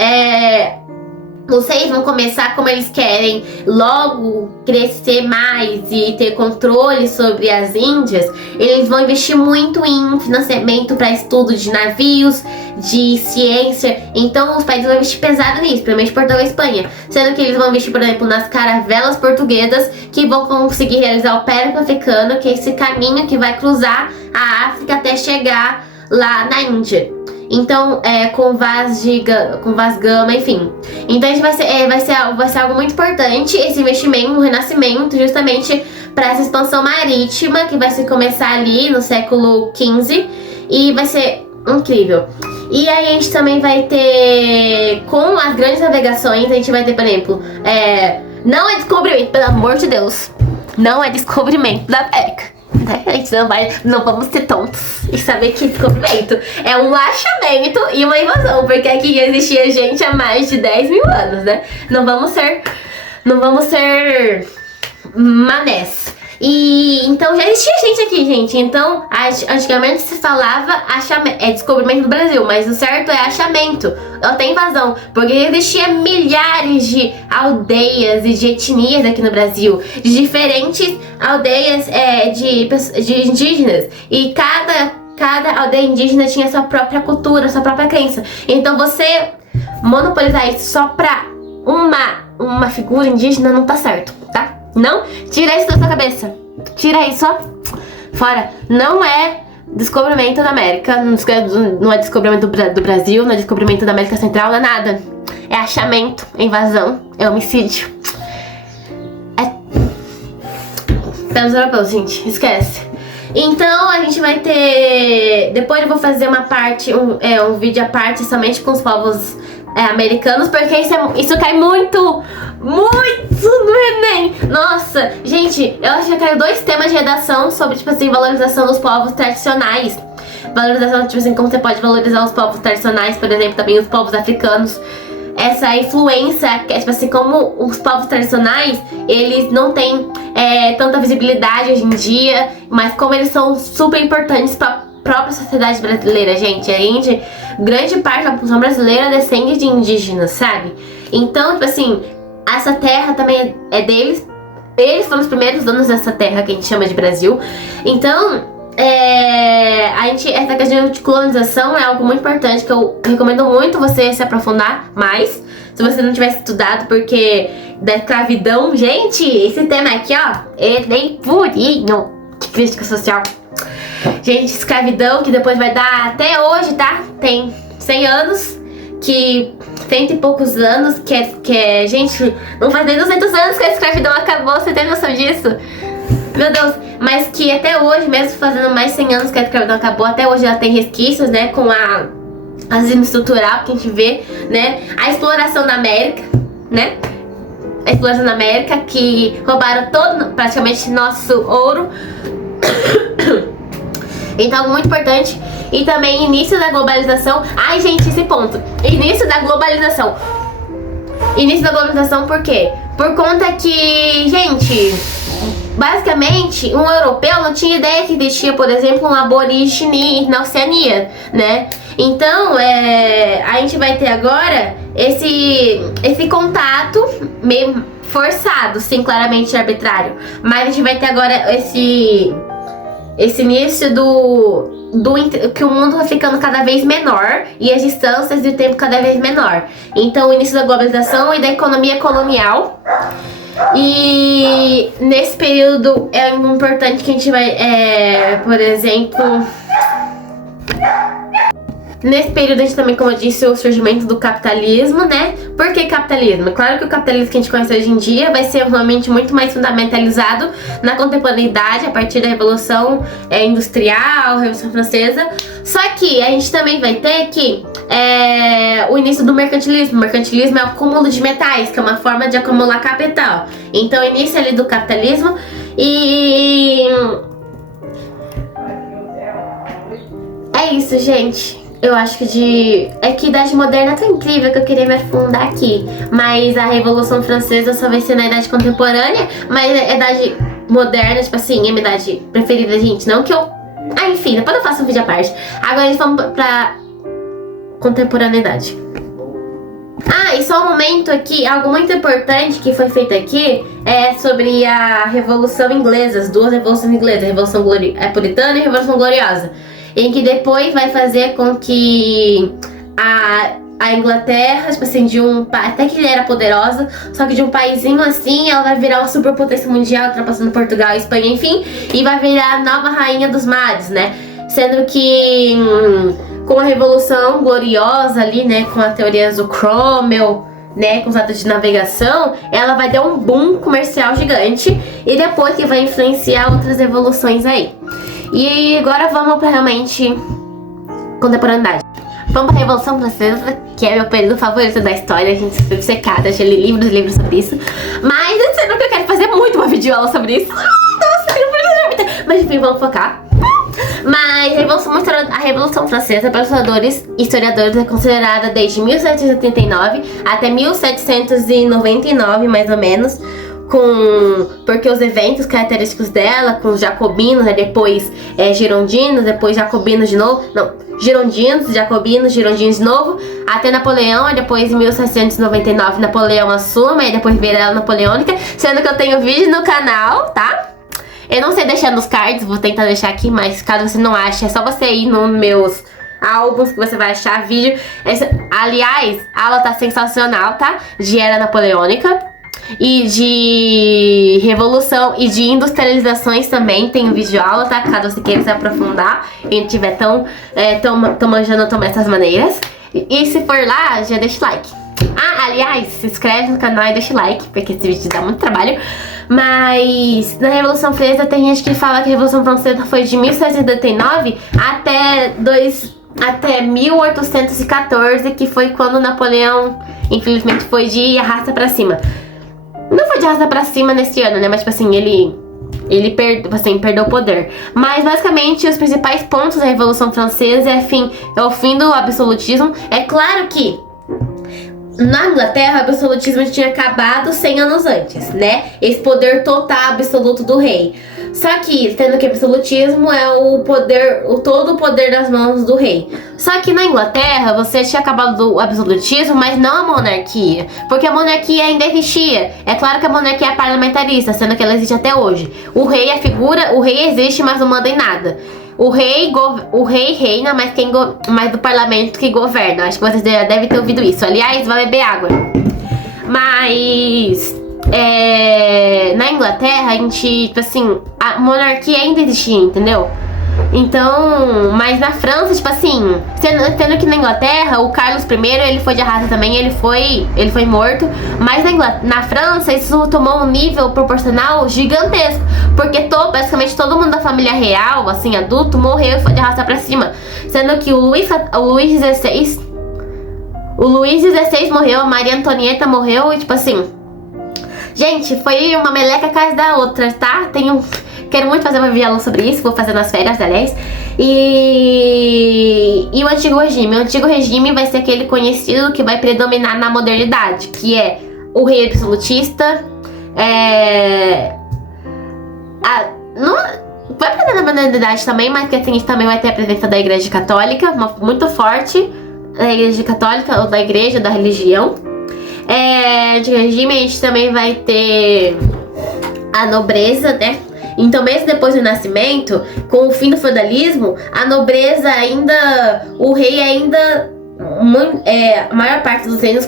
os reis vão começar, como eles querem logo crescer mais e ter controle sobre as Índias, eles vão investir muito em financiamento para estudo de navios, de ciência. Então os países vão investir pesado nisso, principalmente Portugal e Espanha, sendo que eles vão investir, por exemplo, nas caravelas portuguesas, que vão conseguir realizar o périplo africano, que é esse caminho que vai cruzar a África até chegar lá na Índia. Então, com Vasco Gama, enfim. Então, vai ser algo muito importante, esse investimento no Renascimento, justamente para essa expansão marítima, que vai se começar ali no século XV, e vai ser incrível. E aí a gente também vai ter, com as grandes navegações, a gente vai ter, por exemplo, não é descobrimento, pelo amor de Deus, não é descobrimento da América. A gente não vamos ser tontos e saber que descobrimento é um achamento e uma invasão, porque aqui existia gente há mais de 10 mil anos, né? Não vamos ser manés. E então já existia gente aqui, gente. Então, antigamente se falava descobrimento do Brasil, mas o certo é achamento. Não tem invasão, porque existia milhares de aldeias e de etnias aqui no Brasil, de diferentes aldeias de indígenas. E cada aldeia indígena tinha sua própria cultura, sua própria crença. Então você monopolizar isso só pra uma figura indígena não tá certo, tá? Não, tira isso da sua cabeça. Tira isso, ó. Fora. Não é descobrimento da América. Não é descobrimento do Brasil. Não é descobrimento da América Central. Não é nada. É achamento, é invasão, é homicídio. Pelos europeus, gente. Esquece. Então a gente vai ter... Depois eu vou fazer uma parte, um vídeo à parte somente com os povos americanos, porque isso cai muito no Enem. Nossa, gente, eu acho que caiu 2 temas de redação sobre, tipo assim, valorização dos povos tradicionais. Valorização, tipo assim, como você pode valorizar os povos tradicionais, por exemplo, também os povos africanos. Essa influência, tipo assim, como os povos tradicionais, eles não têm tanta visibilidade hoje em dia, mas como eles são super importantes para própria sociedade brasileira, gente. Grande parte da população brasileira descende de indígenas, sabe? Então, tipo assim, essa terra também é deles, Eles foram os primeiros donos dessa terra que a gente chama de Brasil. Então, essa questão de colonização é algo muito importante que eu recomendo muito você se aprofundar mais. Se você não tivesse estudado, porque da escravidão, gente, esse tema aqui, ó, é bem purinho. Que crítica social. Gente, escravidão que depois vai dar até hoje, tá? Tem 100 anos, que 100 e poucos anos, gente, não faz nem 200 anos que a escravidão acabou, você tem noção disso? Meu Deus, mas que até hoje, mesmo fazendo mais de 100 anos que a escravidão acabou, até hoje ela tem resquícios, né, com a racismo estrutural que a gente vê, né, a exploração da América, né, a exploração da América, que roubaram todo, praticamente, nosso ouro. Então, algo muito importante. E também início da globalização. Ai, gente, esse ponto. Início da globalização. Início da globalização por quê? Por conta que, gente, basicamente, um europeu não tinha ideia que existia, por exemplo, um aborígene na Oceania, né? Então, a gente vai ter agora esse contato meio forçado, sim, claramente arbitrário. Mas a gente vai ter agora esse início que o mundo vai ficando cada vez menor e as distâncias e o tempo cada vez menor. Então, o início da globalização e da economia colonial. E nesse período é importante que a gente vai, por exemplo, nesse período a gente também, como eu disse, o surgimento do capitalismo, né? Por que capitalismo? Claro que o capitalismo que a gente conhece hoje em dia vai ser realmente muito mais fundamentalizado na contemporaneidade a partir da Revolução Industrial, Revolução Francesa. Só que a gente também vai ter que o início do mercantilismo. O mercantilismo é o acúmulo de metais, que é uma forma de acumular capital. Então, o início ali do capitalismo e... é isso, gente. Eu acho que que a Idade Moderna é tão incrível que eu queria me afundar aqui. Mas a Revolução Francesa só vai ser na Idade Contemporânea. Mas a Idade Moderna, tipo assim, é a minha idade preferida, gente. Não que eu... enfim, depois eu faço um vídeo à parte. Agora a gente vamos pra contemporaneidade. E só um momento aqui, algo muito importante que foi feito aqui é sobre a Revolução Inglesa, as duas revoluções inglesas, a Revolução Puritana e a Revolução Gloriosa, em que depois vai fazer com que a Inglaterra, tipo assim, até que ele era poderosa, só que de um paizinho assim, ela vai virar uma superpotência mundial, ultrapassando Portugal e Espanha, enfim, e vai virar a nova rainha dos mares, né? Sendo que com a Revolução Gloriosa ali, né, com as teorias do Cromwell, né, com os atos de navegação, ela vai dar um boom comercial gigante e depois que vai influenciar outras revoluções aí. E agora vamos para realmente contemporaneidade. Vamos para a Revolução Francesa, que é meu período favorito da história. A gente foi secada, já li livros e livros sobre isso. Mas eu sei que eu quero fazer muito uma videoaula sobre isso. Mas enfim, vamos focar. Mas a Revolução Francesa, para os historiadores, é considerada desde 1789 até 1799, mais ou menos, porque os eventos característicos dela, com os jacobinos, né, depois girondinos, depois jacobinos de novo, girondinos, jacobinos, girondinos de novo, até Napoleão, e depois em 1799 Napoleão assume, e depois vira ela napoleônica, sendo que eu tenho vídeo no canal, tá? Eu não sei deixar nos cards, vou tentar deixar aqui, mas caso você não ache, é só você ir nos meus álbuns que você vai achar vídeo. Aliás, a aula tá sensacional, tá? De era napoleônica e de revolução e de industrializações também tem vídeo aula, tá? Caso você queira se aprofundar e não tiver tão manjando dessas maneiras. E se for lá, já deixa o like. Aliás, se inscreve no canal e deixa o like, porque esse vídeo dá muito trabalho. Mas na Revolução Francesa tem gente que fala que a Revolução Francesa foi de 1789 até 1814, que foi quando Napoleão, infelizmente, foi de arrasta pra cima. Não foi de arrasta pra cima nesse ano, né? Mas, tipo assim, ele perdeu o poder. Mas, basicamente, os principais pontos da Revolução Francesa é o fim do absolutismo. É claro que na Inglaterra, o absolutismo tinha acabado 100 anos antes, né? Esse poder total absoluto do rei. Só que, tendo que absolutismo é o poder, todo o poder das mãos do rei. Só que na Inglaterra, você tinha acabado do absolutismo, mas não a monarquia. Porque a monarquia ainda existia. É claro que a monarquia é parlamentarista, sendo que ela existe até hoje. O rei é figura, o rei existe, mas não manda em nada. O rei reina, mas do parlamento que governa. Acho que vocês já devem ter ouvido isso. Aliás, vai beber água. Mas na Inglaterra, a gente, tipo assim, a monarquia ainda existia, entendeu? Então, mas na França, tipo assim, sendo que na Inglaterra, o Carlos I, ele foi de arrasa também, ele foi morto. Mas na França, isso tomou um nível proporcional gigantesco. Porque basicamente todo mundo da família real, assim, adulto, morreu e foi de arrasta pra cima. Sendo que o Luís XVI morreu, a Maria Antonieta morreu e tipo assim... Gente, foi uma meleca atrás da outra, tá? Quero muito fazer uma videoaula sobre isso, vou fazer nas férias, aliás. E o antigo regime. O antigo regime vai ser aquele conhecido que vai predominar na modernidade, que é o rei absolutista, não vai predominar na modernidade também, mas que a gente também vai ter a presença da Igreja Católica, muito forte, da Igreja Católica, ou da Igreja, da religião. De regime a gente também vai ter a nobreza, né? Então, mesmo depois do Renascimento, com o fim do feudalismo, a nobreza ainda, o rei ainda, a maior parte dos reinos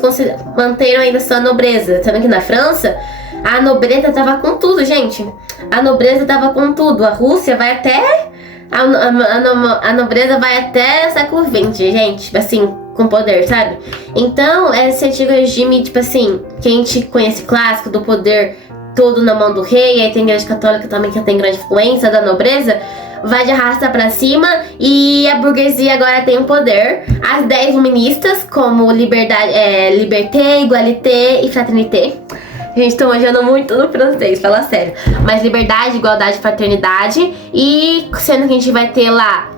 manteram ainda sua nobreza. Sendo que na França, a nobreza tava com tudo, gente. A nobreza tava com tudo. A Rússia vai até, a nobreza vai até o século XX, gente, tipo assim, com poder, sabe? Então, esse antigo regime, tipo assim, que a gente conhece clássico, do poder todo na mão do rei, aí tem a Igreja Católica também que tem grande influência da nobreza, vai de arrasta pra cima, e a burguesia agora tem o poder. As 10 luministas, como liberté, igualité e fraternité. Gente, tô manjando muito no francês, fala sério. Mas liberdade, igualdade, fraternidade. E sendo que a gente vai ter lá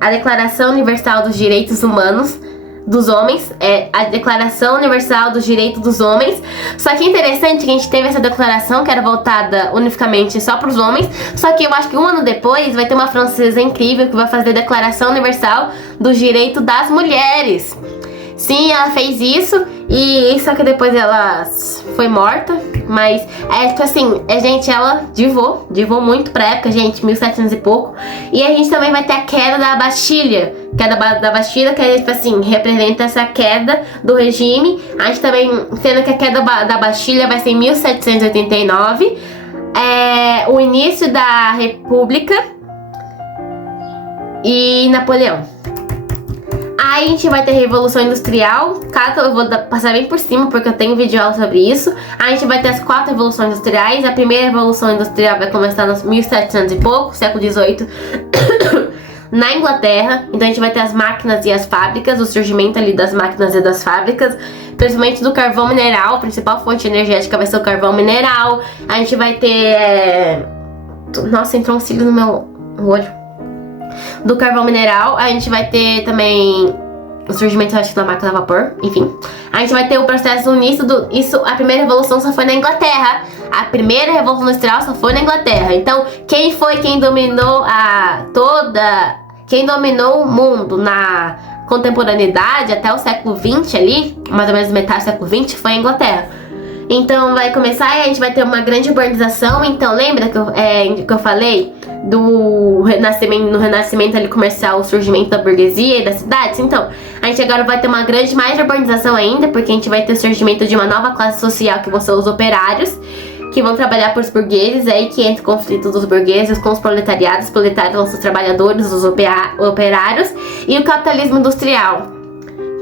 a Declaração Universal dos Direitos Humanos dos Homens, a Declaração Universal dos Direitos dos Homens. Só que é interessante que a gente teve essa declaração que era voltada unificamente só para os homens. Só que eu acho que um ano depois vai ter uma francesa incrível que vai fazer a Declaração Universal dos Direitos das Mulheres. Sim, ela fez isso, e só que depois ela foi morta. Mas tipo assim, gente, ela divou muito pra época, gente, 1700 e pouco. E a gente também vai ter a queda da Bastilha, da Bastilha, que tipo assim, representa essa queda do regime. A gente também, sendo que a queda da Bastilha vai ser em 1789, o início da República e Napoleão. Aí a gente vai ter Revolução Industrial, eu vou passar bem por cima porque eu tenho vídeo aula sobre isso. A gente vai ter as 4 revoluções industriais. A primeira revolução industrial vai começar nos 1700 e pouco, século XVIII, na Inglaterra. Então a gente vai ter as máquinas e as fábricas, o surgimento ali das máquinas e das fábricas, principalmente do carvão mineral. A principal fonte energética vai ser o carvão mineral. A gente vai ter... Nossa, entrou um cílio no meu olho. Do carvão mineral. A gente vai ter também o surgimento, acho que, da máquina a vapor. Enfim, a gente vai ter o processo a primeira revolução só foi na Inglaterra. A primeira revolução industrial só foi na Inglaterra. Então, quem dominou quem dominou o mundo na contemporaneidade até o século XX ali, mais ou menos metade do século XX, foi a Inglaterra. Então vai começar e a gente vai ter uma grande urbanização. Então lembra que eu falei do renascimento ali comercial, o surgimento da burguesia e das cidades? Então, a gente agora vai ter uma grande mais urbanização ainda, porque a gente vai ter o surgimento de uma nova classe social, que vão ser os operários, que vão trabalhar por os burgueses, aí que entra o conflito dos burgueses com os proletariados. Os proletários vão ser os trabalhadores, os operários, e o capitalismo industrial.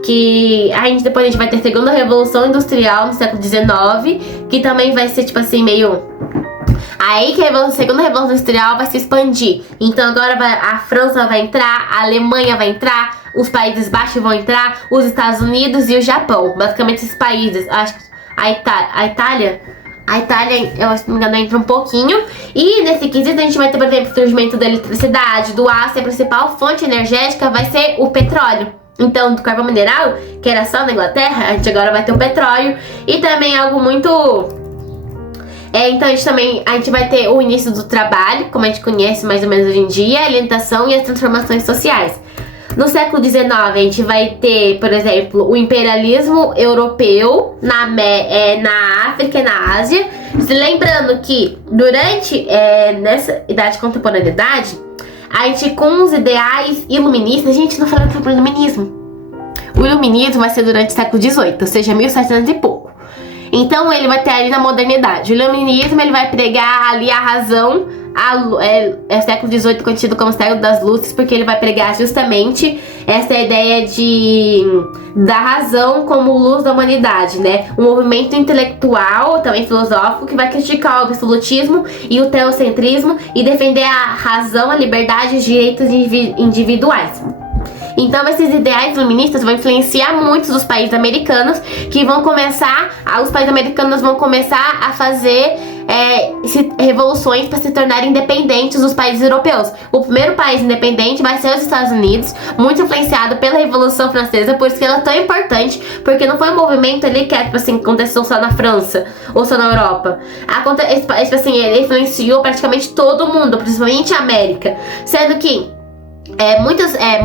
Que depois a gente vai ter a segunda revolução industrial no século XIX, que também vai ser tipo assim meio... Aí que a segunda revolução industrial vai se expandir. Então agora a França vai entrar, a Alemanha vai entrar, os Países Baixos vão entrar, os Estados Unidos e o Japão. Basicamente esses países. Acho que a Itália, eu se não me engano, entra um pouquinho. E nesse quesito a gente vai ter, por exemplo, o surgimento da eletricidade, do aço, e a principal fonte energética vai ser o petróleo. Então, do carvão mineral, que era só na Inglaterra, a gente agora vai ter o petróleo. E também algo muito Então a gente vai ter o início do trabalho, como a gente conhece mais ou menos hoje em dia, a alimentação e as transformações sociais. No século XIX, a gente vai ter, por exemplo, o imperialismo europeu na África e na Ásia. Se lembrando que durante nessa idade de contemporaneidade, a gente com os ideais iluministas, a gente não fala sobre o iluminismo. O iluminismo vai ser durante o século XVIII, ou seja, 1700 e pouco. Então ele vai ter ali na modernidade. O iluminismo ele vai pregar ali a razão. O século XVIII conhecido como século das luzes, porque ele vai pregar justamente essa ideia da razão como luz da humanidade, né? Um movimento intelectual, também filosófico, que vai criticar o absolutismo e o teocentrismo e defender a razão, a liberdade e os direitos individuais. Então esses ideais iluministas vão influenciar muitos dos países americanos, que vão começar, os países americanos vão começar a fazer revoluções para se tornarem independentes dos países europeus. O primeiro país independente vai ser os Estados Unidos, muito influenciado pela Revolução Francesa, por isso que ela é tão importante, porque não foi um movimento ali que aconteceu só na França ou só na Europa. Ele influenciou praticamente todo mundo, principalmente a América, sendo que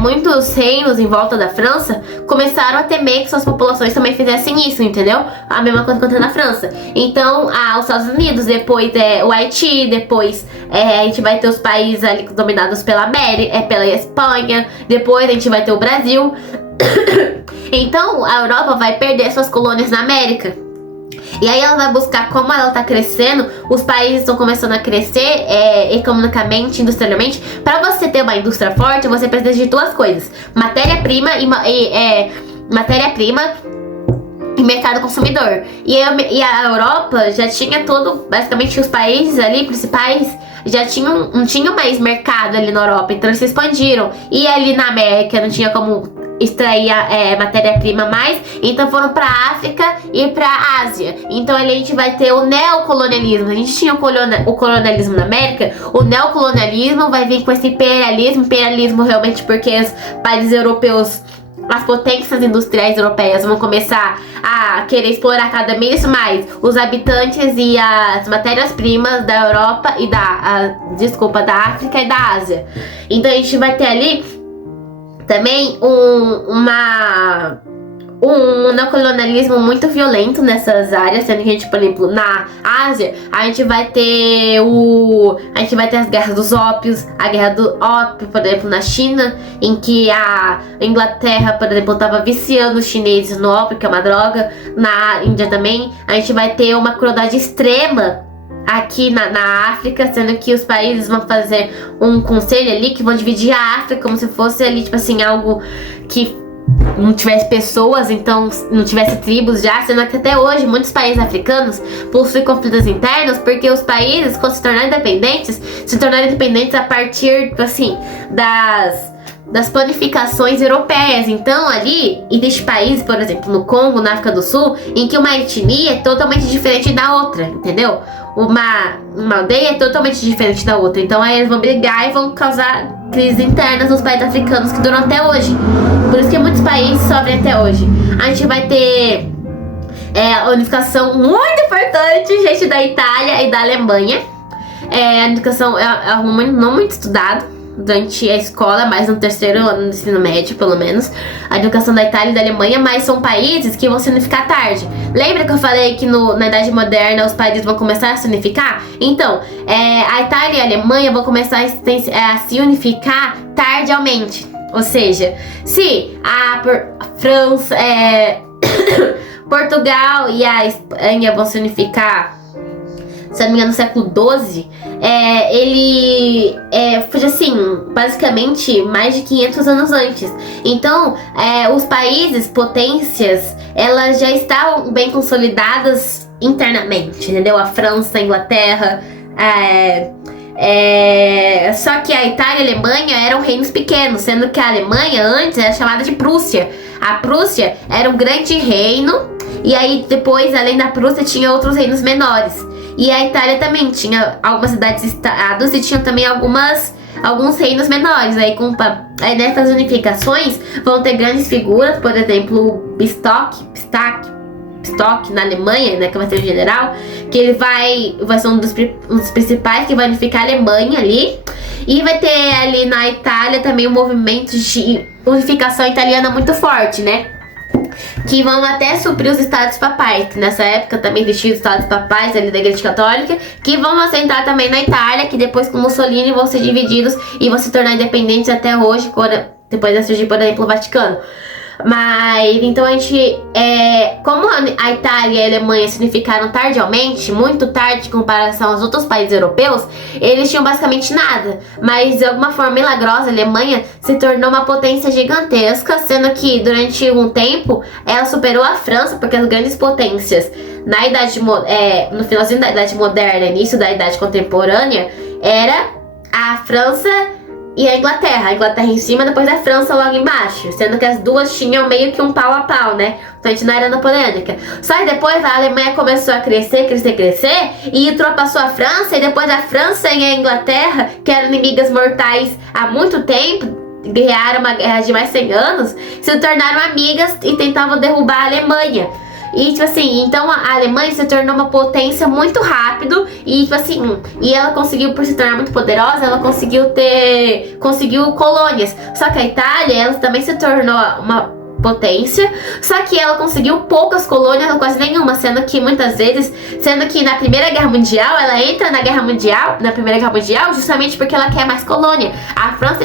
muitos reinos em volta da França começaram a temer que suas populações também fizessem isso, entendeu? A mesma coisa que aconteceu na França. Então, os Estados Unidos, depois o Haiti, depois a gente vai ter os países ali dominados pela América, pela Espanha, depois a gente vai ter o Brasil. Então, a Europa vai perder suas colônias na América. E aí ela vai buscar, como ela tá crescendo, os países estão começando a crescer economicamente, industrialmente. Para você ter uma indústria forte, você precisa de duas coisas: matéria-prima e mercado consumidor. E a Europa já tinha basicamente os países ali principais já não tinham mais mercado ali na Europa, então eles se expandiram. E ali na América não tinha como extrair matéria-prima mais, então foram pra África e pra Ásia. Então ali a gente vai ter o neocolonialismo. A gente tinha o colonialismo na América, o neocolonialismo vai vir com esse imperialismo realmente porque os países europeus, as potências industriais europeias vão começar a querer explorar cada vez mais os habitantes e as matérias-primas da Europa e da África e da Ásia. Então a gente vai ter ali também um neocolonialismo muito violento nessas áreas, sendo que a gente, por exemplo, na Ásia, a gente vai ter as guerras dos ópios, a guerra do ópio, por exemplo, na China, em que a Inglaterra, por exemplo, estava viciando os chineses no ópio, que é uma droga. Na Índia também, a gente vai ter uma crueldade extrema aqui na África, sendo que os países vão fazer um conselho ali que vão dividir a África como se fosse ali, tipo assim, algo que não tivesse pessoas, então não tivesse tribos já, sendo que até hoje muitos países africanos possuem conflitos internos, porque os países, quando se tornaram independentes a partir, tipo assim, das planificações europeias. Então ali existe países, por exemplo, no Congo, na África do Sul, em que uma etnia é totalmente diferente da outra, entendeu? Uma aldeia é totalmente diferente da outra. Então aí eles vão brigar e vão causar crises internas nos países africanos que duram até hoje. Por isso que muitos países sofrem até hoje. A gente vai ter a unificação muito importante, gente, da Itália e da Alemanha. A unificação é um momento não muito estudado durante a escola, mas no terceiro ano do ensino médio, pelo menos, a educação da Itália e da Alemanha, mas são países que vão se unificar tarde. Lembra que eu falei que na Idade Moderna os países vão começar a se unificar? Então, a Itália e a Alemanha vão começar a se unificar tardiamente. Ou seja, se a França, Portugal e a Espanha vão se unificar, se não me engano, no século XII, ele foi assim, basicamente mais de 500 anos antes. Então, os países, potências, elas já estavam bem consolidadas internamente, entendeu? A França, a Inglaterra, só que a Itália e a Alemanha eram reinos pequenos, sendo que a Alemanha antes era chamada de Prússia. A Prússia era um grande reino, e aí depois, além da Prússia, tinha outros reinos menores. E a Itália também tinha algumas cidades-estados e tinha também alguns reinos menores. Aí nessas unificações vão ter grandes figuras, por exemplo, Bistock, Stock, na Alemanha, né, que vai ser o general, que ele vai ser um dos principais, que vai unificar a Alemanha ali. E vai ter ali na Itália também um movimento de unificação italiana muito forte, né? Que vão até suprir os estados papais, que nessa época também existiam os estados papais ali da Igreja Católica, que vão assentar também na Itália, que depois com Mussolini vão ser divididos e vão se tornar independentes até hoje, depois de surgir, por exemplo, o Vaticano. Mas, então a gente, como a Itália e a Alemanha se unificaram tardiamente, muito tarde em comparação aos outros países europeus, eles tinham basicamente nada. Mas de alguma forma milagrosa, a Alemanha se tornou uma potência gigantesca, sendo que durante um tempo ela superou a França, porque as grandes potências na no finalzinho da Idade Moderna, início da Idade Contemporânea, era a França e a Inglaterra em cima, depois a França logo embaixo, sendo que as duas tinham meio que um pau a pau, né? Então a gente não era napoleônica. Só que depois a Alemanha começou a crescer e ultrapassou a França, e depois a França e a Inglaterra, que eram inimigas mortais há muito tempo, guerrearam uma guerra de mais 100 anos, se tornaram amigas e tentavam derrubar a Alemanha. E, tipo assim, então a Alemanha se tornou uma potência muito rápido e, tipo assim, e ela conseguiu, por se tornar muito poderosa, ela conseguiu colônias. Só que a Itália, ela também se tornou uma potência, só que ela conseguiu poucas colônias, quase nenhuma, sendo que na Primeira Guerra Mundial, ela entra na Primeira Guerra Mundial, justamente porque ela quer mais colônia. A França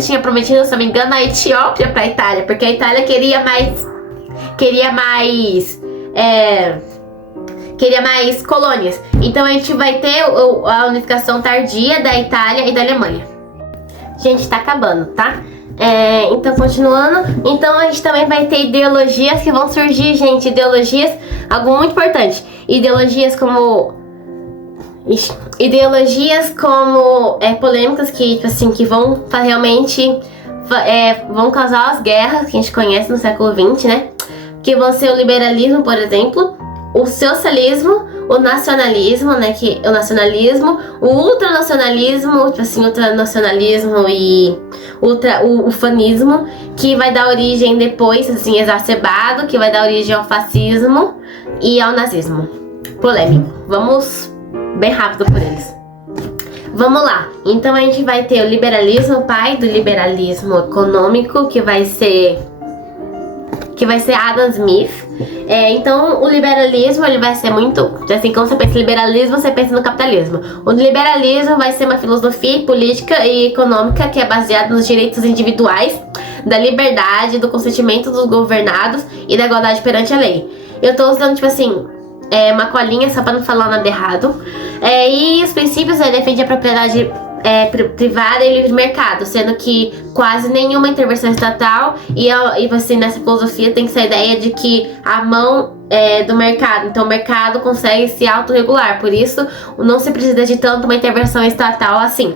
tinha prometido, se não me engano, a Etiópia pra Itália, porque a Itália queria mais colônias. Então a gente vai ter a unificação tardia da Itália e da Alemanha. Gente, tá acabando, tá? Então, continuando. Então a gente também vai ter ideologias que vão surgir, gente. Algo muito importante. Ideologias como polêmicas que, tipo assim, que vão realmente vão causar as guerras que a gente conhece no século XX, né? Que vão ser o liberalismo, por exemplo, o socialismo, o nacionalismo, né? O ultranacionalismo, tipo assim, ultranacionalismo e o ufanismo, que vai dar origem depois, assim, exacerbado, que vai dar origem ao fascismo e ao nazismo. Polêmico. Vamos bem rápido por eles. Vamos lá. Então a gente vai ter o liberalismo, o pai do liberalismo econômico, que vai ser Adam Smith. Então o liberalismo, ele vai ser muito, assim, quando você pensa em liberalismo, você pensa no capitalismo. O liberalismo vai ser uma filosofia política e econômica que é baseada nos direitos individuais, da liberdade, do consentimento dos governados e da igualdade perante a lei. Eu tô usando, tipo assim, uma colinha só pra não falar nada errado. E os princípios defendem a propriedade privada e livre mercado, sendo que quase nenhuma intervenção estatal e você, nessa filosofia, tem essa ideia de que a mão do mercado, então o mercado consegue se autorregular, por isso não se precisa de tanto uma intervenção estatal assim.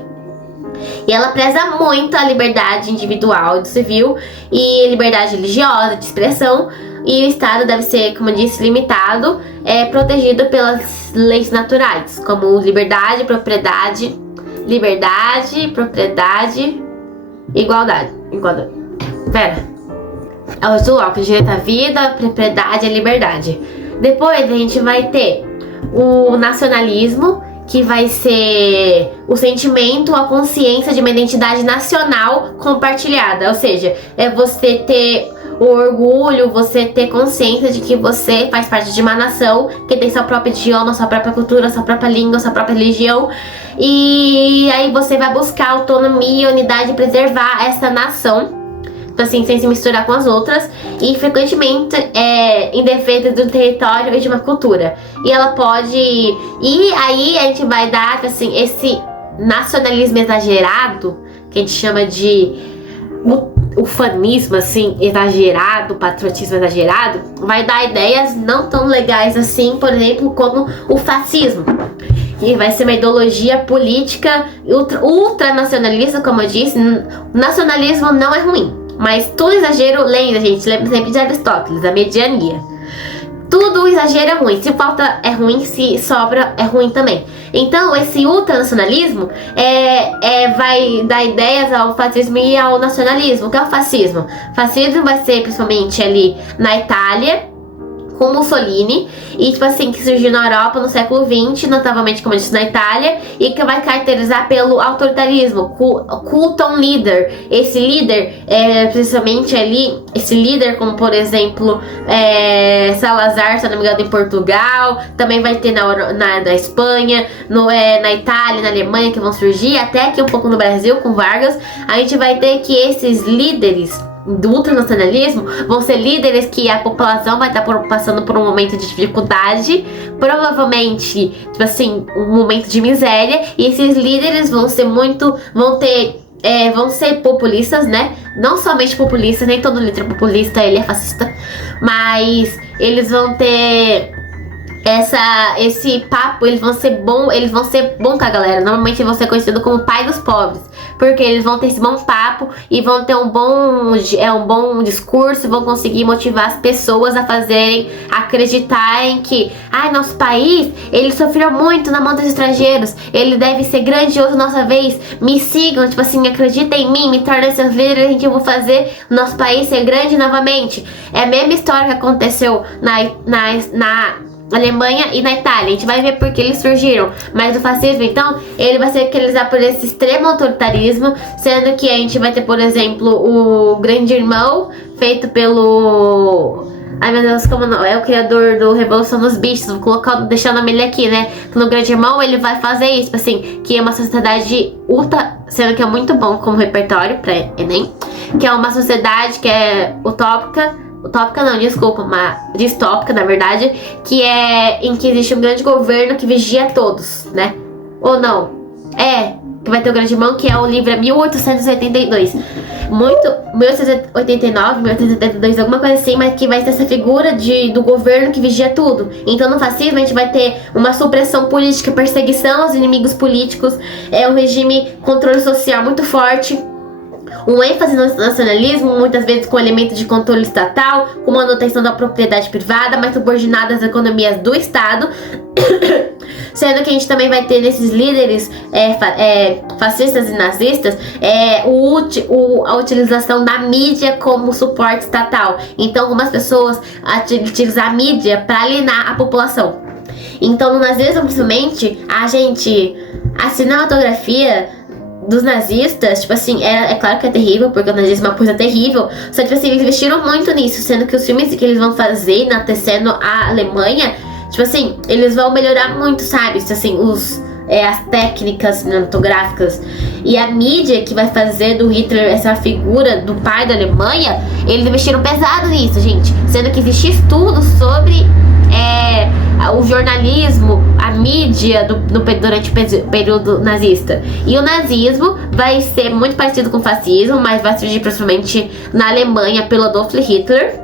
E ela preza muito a liberdade individual e do civil e liberdade religiosa, de expressão, e o Estado deve ser, como eu disse, limitado, protegido pelas leis naturais, como liberdade, propriedade, igualdade. É o bloco, direito à vida, propriedade e liberdade. Depois a gente vai ter o nacionalismo, que vai ser o sentimento, a consciência de uma identidade nacional compartilhada. Ou seja, é você ter o orgulho, você ter consciência de que você faz parte de uma nação que tem seu próprio idioma, sua própria cultura, sua própria língua, sua própria religião. E aí você vai buscar autonomia, unidade e preservar essa nação, assim, sem se misturar com as outras, e frequentemente em defesa do território e de uma cultura. E ela pode... E aí a gente vai dar, assim, esse nacionalismo exagerado, que a gente chama de ufanismo, assim, exagerado, patriotismo exagerado, vai dar ideias não tão legais assim, por exemplo, como o fascismo. Que vai ser uma ideologia política ultranacionalista, como eu disse. O nacionalismo não é ruim, mas todo exagero, lembra sempre de Aristóteles, a mediania. Tudo exagero é ruim, se falta é ruim, se sobra é ruim também. Então esse ultranacionalismo vai dar ideias ao fascismo e ao nacionalismo. O que é o fascismo? O fascismo vai ser principalmente ali na Itália com Mussolini, e tipo assim, que surgiu na Europa no século XX, notavelmente, como eu disse, na Itália, e que vai caracterizar pelo autoritarismo, culto a um líder. Esse líder, precisamente ali, esse líder, como por exemplo, Salazar, se não me engano, em Portugal, também vai ter na Espanha, na Itália, na Alemanha, que vão surgir, até aqui um pouco no Brasil, com Vargas. A gente vai ter que esses líderes do ultranacionalismo vão ser líderes que a população vai estar passando por um momento de dificuldade, provavelmente, tipo assim, um momento de miséria, e esses líderes vão ser populistas, né? Não somente populistas, nem todo líder populista ele é fascista, mas eles vão ter esse papo, eles vão ser bom com a galera. Normalmente eles vão ser conhecidos como pai dos pobres, porque eles vão ter esse bom papo e vão ter um bom discurso, vão conseguir motivar as pessoas a acreditarem que nosso país, ele sofreu muito na mão dos estrangeiros, ele deve ser grandioso nossa vez, me sigam, tipo assim, acreditem em mim, me tornem seus líderes, a gente vai fazer o nosso país ser grande novamente. É a mesma história que aconteceu na Alemanha e na Itália. A gente vai ver por que eles surgiram. Mas o fascismo, então, ele vai ser caracterizado por esse extremo autoritarismo, sendo que a gente vai ter, por exemplo, o Grande Irmão, feito pelo... Ai meu Deus, como não? É o criador do Revolução dos Bichos. Vou deixar o nome dele aqui, né? No Grande Irmão ele vai fazer isso, assim, que é uma sociedade sendo que é muito bom como repertório pra Enem, que é uma sociedade que é utópica não, desculpa, uma distópica, na verdade, que é em que existe um grande governo que vigia todos, né? Ou não? Que vai ter o Grande Irmão, que é o livro 1882. 1889, 1882, alguma coisa assim, mas que vai ter essa figura do governo que vigia tudo. Então no fascismo a gente vai ter uma supressão política, perseguição aos inimigos políticos, um regime controle social muito forte, um ênfase no nacionalismo, muitas vezes com elemento de controle estatal, com manutenção da propriedade privada, mas subordinada às economias do Estado. Sendo que a gente também vai ter nesses líderes fascistas e nazistas a utilização da mídia como suporte estatal. Então, algumas pessoas utilizam a mídia para alienar a população. Então, no nazismo, principalmente, a cinematografia dos nazistas, tipo assim, é claro que é terrível, porque o nazismo é uma coisa terrível, só que tipo assim, eles investiram muito nisso, sendo que os filmes que eles vão fazer enaltecendo a Alemanha, tipo assim, eles vão melhorar muito, sabe? Assim, as técnicas cinematográficas e a mídia que vai fazer do Hitler essa figura do pai da Alemanha, eles investiram pesado nisso, gente, sendo que existe estudos sobre o jornalismo, a mídia durante o período nazista. E o nazismo vai ser muito parecido com o fascismo, mas vai surgir principalmente na Alemanha pelo Adolf Hitler.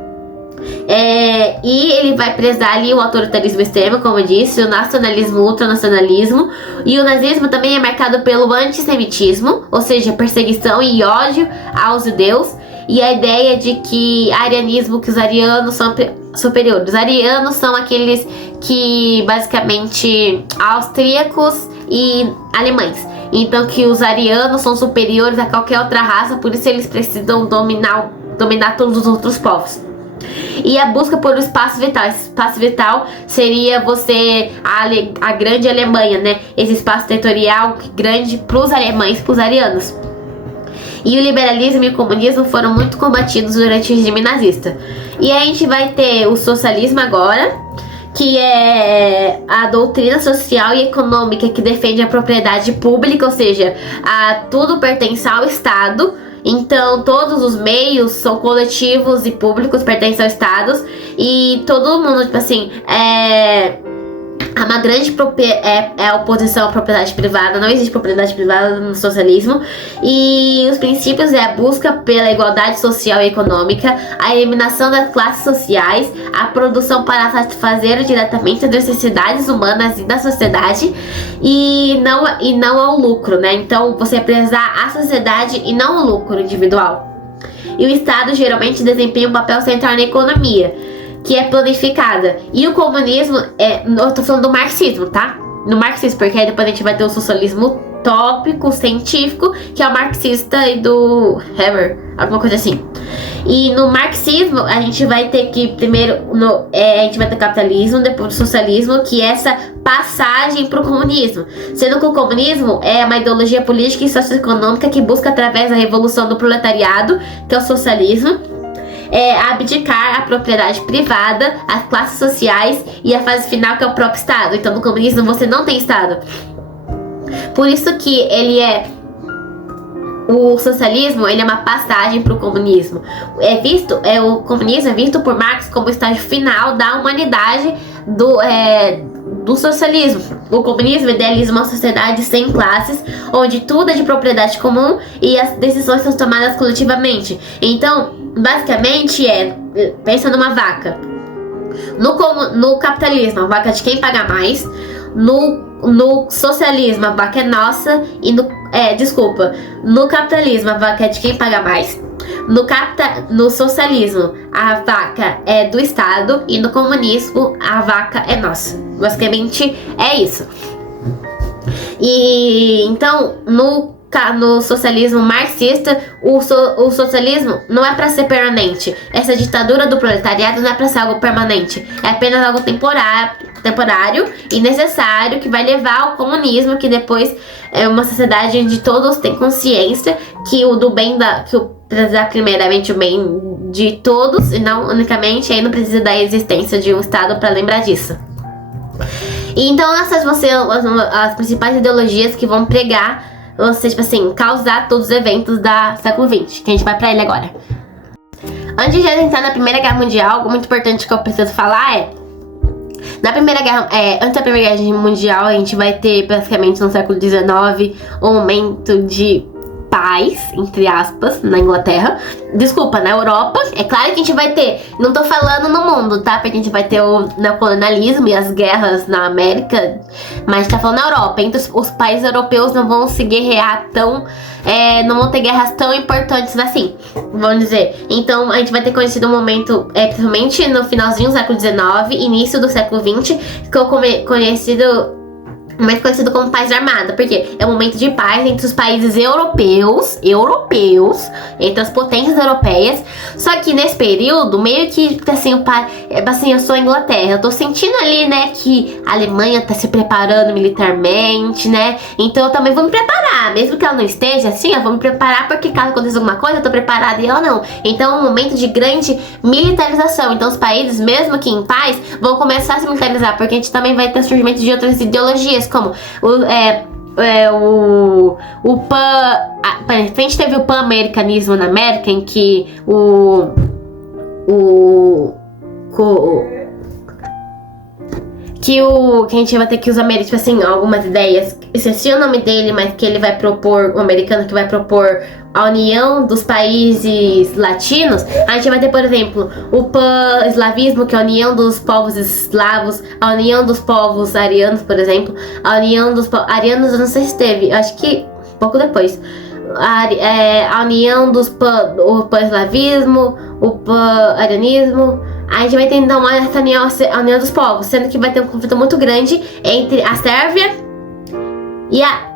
E ele vai prezar ali o autoritarismo extremo, como eu disse, o nacionalismo, o ultranacionalismo. E o nazismo também é marcado pelo antissemitismo, ou seja, perseguição e ódio aos judeus. E a ideia de que que os arianos são superiores. Os arianos são aqueles que, basicamente, austríacos e alemães. Então, que os arianos são superiores a qualquer outra raça, por isso eles precisam dominar todos os outros povos. E a busca por um espaço vital. Esse espaço vital seria a grande Alemanha, né? Esse espaço territorial grande para os alemães, para os arianos. E o liberalismo e o comunismo foram muito combatidos durante o regime nazista. E aí a gente vai ter o socialismo agora, que é a doutrina social e econômica que defende a propriedade pública, ou seja, tudo pertence ao Estado. Então todos os meios são coletivos e públicos, pertencem ao Estado. E todo mundo, tipo assim, há uma grande oposição à propriedade privada, não existe propriedade privada no socialismo. E os princípios é a busca pela igualdade social e econômica, a eliminação das classes sociais, a produção para satisfazer diretamente as necessidades humanas e da sociedade, e não ao lucro, né? Então você prezar a sociedade e não o lucro individual. E o Estado geralmente desempenha um papel central na economia, que é planificada. E o comunismo eu tô falando do marxismo, tá? No marxismo, porque aí depois a gente vai ter o socialismo tópico científico, que é o marxista e do Haber, alguma coisa assim. E no marxismo, a gente vai ter que primeiro, a gente vai ter capitalismo, depois o socialismo, que é essa passagem para o comunismo. Sendo que o comunismo é uma ideologia política e socioeconômica que busca, através da revolução do proletariado, que é o socialismo, abdicar a propriedade privada, as classes sociais e a fase final, que é o próprio Estado. Então no comunismo você não tem Estado. Por isso que o socialismo, ele é uma passagem para o comunismo. O comunismo é visto por Marx como o estágio final da humanidade do socialismo. O comunismo idealiza uma sociedade sem classes, onde tudo é de propriedade comum e as decisões são tomadas coletivamente. Então, basicamente pensa numa vaca. No capitalismo, a vaca é de quem paga mais. No socialismo, a vaca é nossa. E no capitalismo, a vaca é de quem paga mais. No socialismo, a vaca é do Estado. E no comunismo, a vaca é nossa. Basicamente é isso. E então, no socialismo marxista, o socialismo não é para ser permanente. Essa ditadura do proletariado não é para ser algo permanente. É apenas algo temporário e necessário, que vai levar ao comunismo, que depois é uma sociedade onde todos têm consciência que precisar primeiramente o bem de todos e não unicamente, aí não precisa da existência de um Estado para lembrar disso. E então essas vão ser as principais ideologias que vão pregar, tipo assim, causar todos os eventos do século XX, que a gente vai pra ele agora. Antes de entrar na Primeira Guerra Mundial, algo muito importante que eu preciso falar antes da Primeira Guerra Mundial, a gente vai ter basicamente no século XIX um momento de paz, entre aspas, na Inglaterra. Desculpa, na Europa. É claro que a gente vai ter, não tô falando no mundo, tá? Porque a gente vai ter o neocolonialismo e as guerras na América, mas a gente tá falando na Europa. Entre os países europeus não vão se guerrear não vão ter guerras tão importantes assim, vamos dizer. Então a gente vai ter conhecido um momento, principalmente no finalzinho do século XIX, início do século XX, que é mais conhecido como paz armada, porque é um momento de paz entre os países europeus, entre as potências europeias. Só que nesse período, meio que assim, eu sou a Inglaterra, eu tô sentindo ali, né, que a Alemanha tá se preparando militarmente, né, então eu também vou me preparar, mesmo que ela não esteja assim, eu vou me preparar, porque caso aconteça alguma coisa, eu tô preparada e ela não. Então é um momento de grande militarização. Então os países, mesmo que em paz, vão começar a se militarizar, porque a gente também vai ter surgimento de outras ideologias, como a gente teve o pan-americanismo na América, em que que a gente vai ter que os americanos, tipo assim, algumas ideias, esqueci o nome dele, mas que ele vai propor, o americano que vai propor a união dos países latinos. A gente vai ter, por exemplo, o pan-eslavismo, que é a união dos povos eslavos, a união dos povos arianos, por exemplo, a união dos arianos, eu não sei se teve, acho que pouco depois, a união dos o pan-eslavismo, o pan-arianismo. A gente vai ter então essa união, a união dos povos, sendo que vai ter um conflito muito grande entre a Sérvia e acho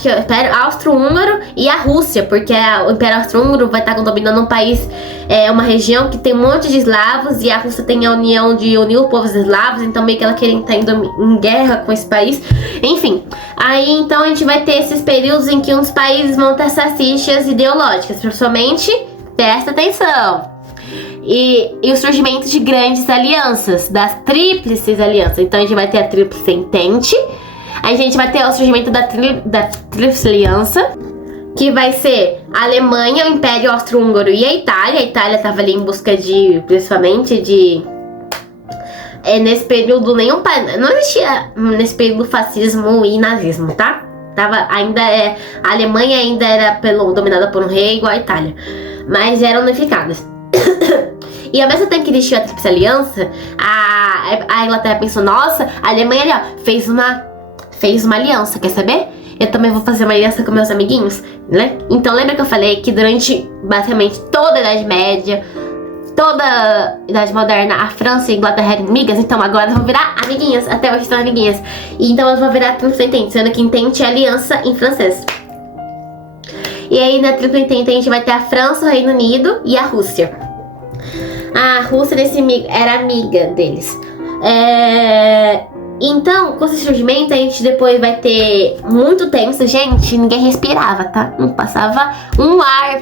que o Império Austro-Húngaro e a Rússia, porque o Império Austro-Húngaro vai estar dominando um país, uma região que tem um monte de eslavos, e a Rússia tem a união de unir os povos eslavos, então meio que ela querendo estar em guerra com esse país. Enfim, aí então a gente vai ter esses períodos em que uns países vão ter essas rixas ideológicas, principalmente, presta atenção, e o surgimento de grandes alianças, das tríplices alianças. Então a gente vai ter a Tríplice Entente. A gente vai ter o surgimento da Tríplice Aliança, que vai ser a Alemanha, o Império Austro-Húngaro e a Itália. A Itália estava ali em busca principalmente de... nesse período não existia nesse período fascismo e nazismo, tá? A Alemanha ainda era dominada por um rei, igual a Itália, mas eram unificadas. E ao mesmo tempo que existia a Tríplice Aliança, a Inglaterra pensou, nossa, a Alemanha ali, ó, fez uma aliança, quer saber? Eu também vou fazer uma aliança com meus amiguinhos, né? Então lembra que eu falei que durante basicamente toda a Idade Média, toda Idade Moderna a França e a Inglaterra eram amigas, então agora elas vão virar amiguinhas, até hoje são amiguinhas. E então elas vão virar Triplo Entente, sendo que Entente é aliança em francês. E aí na Triplo Entente a gente vai ter a França, o Reino Unido e a Rússia. A Rússia era amiga deles. Então, com esse surgimento, a gente depois vai ter muito tenso. Gente, ninguém respirava, tá? Não passava um ar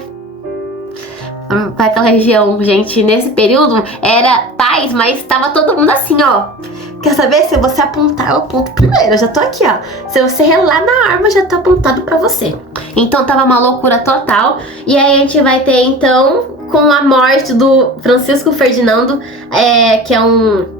pra aquela região, gente. Nesse período era paz, mas tava todo mundo assim, ó. Quer saber? Se você apontar, eu aponto primeiro. Eu já tô aqui, ó. Se você relar na arma, já tá apontado pra você. Então tava uma loucura total. E aí a gente vai ter, então, com a morte do Francisco Ferdinando, que é um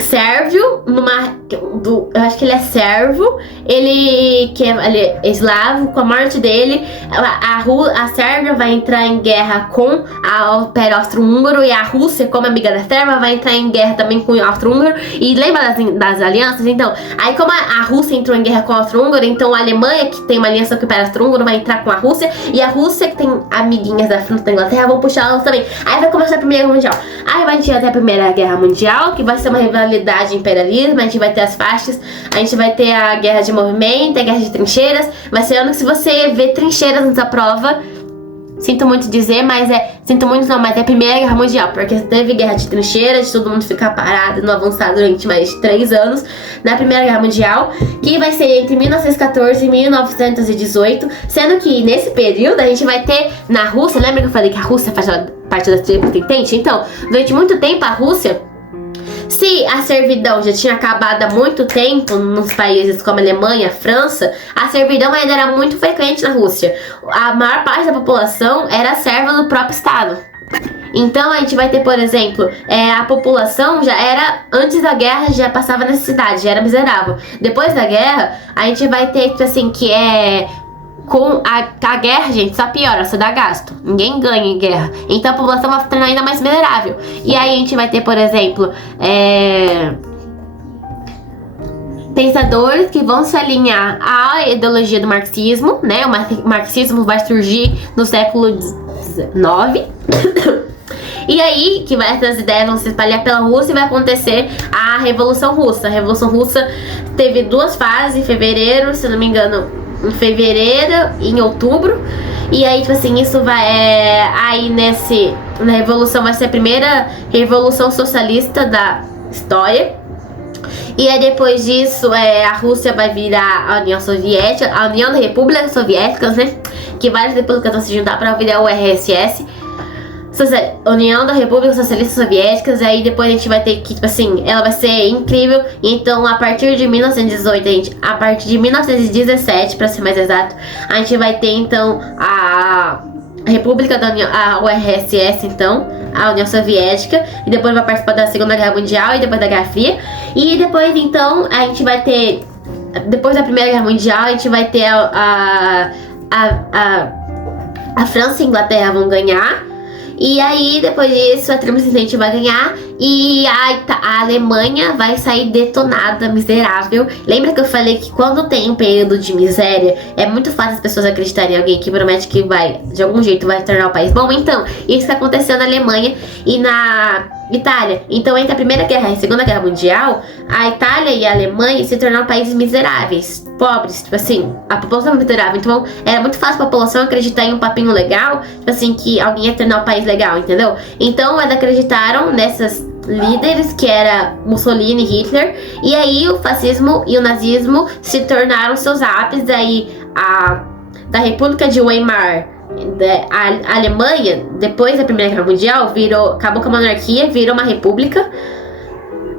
sérvio, eu acho que ele é servo, ele é eslavo. Com a morte dele, a Sérvia vai entrar em guerra com o Império Austro-Húngaro, e a Rússia, como amiga da Sérvia, vai entrar em guerra também com o Austro-Húngaro. E lembra das alianças? Então, aí como a Rússia entrou em guerra com o Austro-Húngaro, então a Alemanha, que tem uma aliança com o Império Austro-Húngaro, vai entrar com a Rússia, e a Rússia, que tem amiguinhas da França e da Inglaterra, vão puxar elas também. Aí vai começar a Primeira Guerra Mundial. Aí vai ter até a Primeira Guerra Mundial, que vai ser uma rivalidade e imperialismo. A gente vai ter as faixas, a gente vai ter a guerra de movimento, a guerra de trincheiras. Vai ser ano que, se você vê trincheiras nessa prova, sinto muito dizer, mas sinto muito não, mas é a Primeira Guerra Mundial, porque teve guerra de trincheiras, de todo mundo ficar parado e não avançar durante mais de 3 anos na Primeira Guerra Mundial, que vai ser entre 1914 e 1918, sendo que nesse período a gente vai ter na Rússia, lembra que eu falei que a Rússia faz parte da Triplo Entente? Então, durante muito tempo a Rússia, se a servidão já tinha acabado há muito tempo nos países como a Alemanha, França, a servidão ainda era muito frequente na Rússia. A maior parte da população era serva do próprio Estado. Então a gente vai ter, por exemplo, a população já era, antes da guerra, já passava necessidade, já era miserável. Depois da guerra, a gente vai ter, tipo assim, que com a guerra, gente, só piora, só dá gasto. Ninguém ganha em guerra. Então a população vai se tornar ainda mais miserável. E aí a gente vai ter, por exemplo, pensadores que vão se alinhar à ideologia do marxismo, né? O marxismo vai surgir no século XIX. E aí, que essas ideias vão se espalhar pela Rússia e vai acontecer a Revolução Russa. A Revolução Russa teve 2 fases, em fevereiro, se não me engano, em fevereiro e em outubro. E aí, tipo assim, isso vai... aí na Revolução vai ser a primeira Revolução Socialista da história. E aí depois disso, a Rússia vai virar a União Soviética, a União das Repúblicas Soviéticas, né? Que várias repúblicas vão se juntar para virar o RSS. União da República Socialista Soviéticas. Aí depois a gente vai ter que, tipo assim, ela vai ser incrível. Então a partir de 1918, a partir de 1917, para ser mais exato, a gente vai ter então a República da União, a URSS, então a União Soviética, e depois vai participar da Segunda Guerra Mundial e depois da Guerra Fria. E depois então a gente vai ter, depois da Primeira Guerra Mundial, a gente vai ter a França e a Inglaterra vão ganhar. E aí, depois disso, a Triplo Entente vai ganhar e a Alemanha vai sair detonada, miserável. Lembra que eu falei que quando tem um período de miséria, é muito fácil as pessoas acreditarem em alguém que promete que vai, de algum jeito, vai tornar o país bom? Então, isso que aconteceu na Alemanha e na Itália. Então, entre a Primeira Guerra e a Segunda Guerra Mundial, a Itália e a Alemanha se tornaram países miseráveis, pobres, tipo assim, a população é miserável. Então, era muito fácil a população acreditar em um papinho legal, tipo assim, que alguém ia tornar o país legal, entendeu? Então, eles acreditaram nessas líderes, que era Mussolini e Hitler, e aí o fascismo e o nazismo se tornaram seus ápices. Aí da República de Weimar, a Alemanha, depois da Primeira Guerra Mundial, acabou com a monarquia, virou uma república.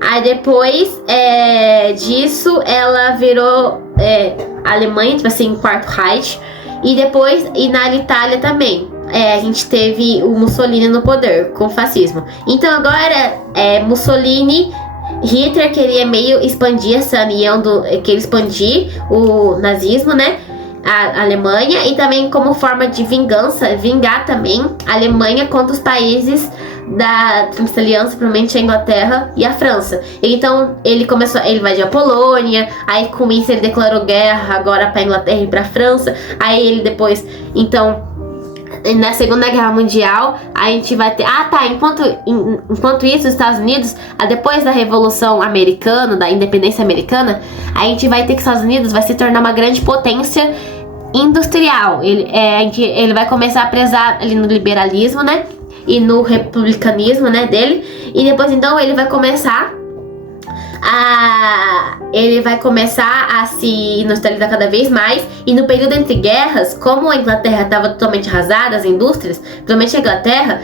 Aí depois disso, ela virou a Alemanha, tipo assim, Quarto Reich. E depois, na Itália também, a gente teve o Mussolini no poder, com o fascismo. Então agora, Mussolini, Hitler queria meio expandir essa união, queria expandir o nazismo, né? A Alemanha, e também como forma de vingança, vingar também a Alemanha contra os países da Tríplice Aliança, provavelmente a Inglaterra e a França. Então ele invadiu a Polônia, aí com isso ele declarou guerra agora para a Inglaterra e para a França. Aí ele depois, então, na Segunda Guerra Mundial, a gente vai ter... Enquanto isso, os Estados Unidos, depois da Revolução Americana, da Independência Americana, a gente vai ter que os Estados Unidos vai se tornar uma grande potência industrial. Ele vai começar a prezar ali no liberalismo, né? E no republicanismo, né, dele. E depois, então, ele vai começar a se industrializar cada vez mais. E no período entre guerras, como a Inglaterra estava totalmente arrasada, as indústrias, principalmente a Inglaterra,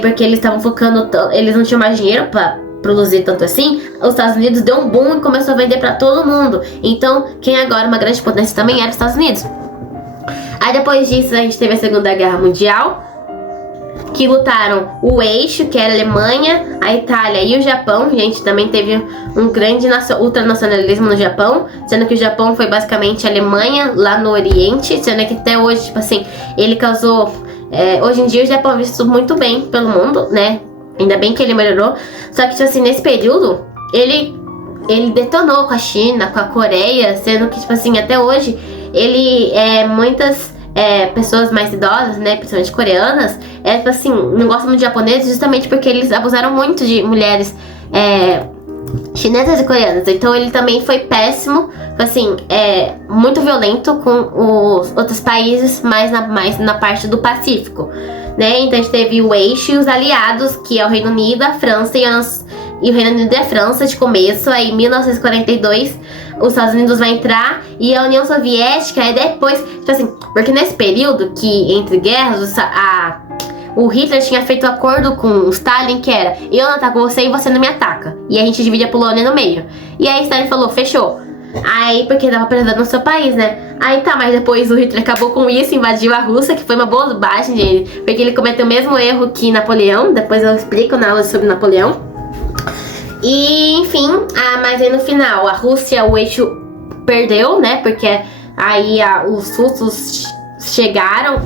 porque eles estavam focando, eles não tinham mais dinheiro para produzir tanto assim, os Estados Unidos deu um boom e começou a vender para todo mundo. Então, quem agora é uma grande potência também era os Estados Unidos. Aí depois disso a gente teve a Segunda Guerra Mundial, que lutaram o eixo, que era a Alemanha, a Itália e o Japão. A gente também teve um grande ultranacionalismo no Japão, sendo que o Japão foi basicamente a Alemanha lá no Oriente, sendo que até hoje, tipo assim, ele causou... hoje em dia o Japão é visto muito bem pelo mundo, né? Ainda bem que ele melhorou. Só que, tipo assim, nesse período, ele detonou com a China, com a Coreia, sendo que, tipo assim, até hoje, muitas pessoas mais idosas, né, principalmente coreanas, tipo assim, não gostam muito de japoneses justamente porque eles abusaram muito de mulheres chinesas e coreanas. Então ele também foi péssimo, assim, muito violento com os outros países, mais na parte do Pacífico, né? Então a gente teve o eixo e os aliados, que é o Reino Unido, a França e o Reino Unido e a França de começo. Aí em 1942 os Estados Unidos vai entrar e a União Soviética é depois, tipo assim, porque nesse período que entre guerras o Hitler tinha feito um acordo com o Stalin, que era: eu não ataco você e você não me ataca, e a gente divide a Polônia no meio. E aí Stalin falou: fechou. Aí, porque tava precisando no seu país, né? Aí tá, mas depois o Hitler acabou com isso, invadiu a Rússia, que foi uma boa bobagem dele, porque ele cometeu o mesmo erro que Napoleão. Depois eu explico na aula sobre Napoleão. E, enfim, mas aí no final, a Rússia, o eixo perdeu, né? Porque aí os russos chegaram,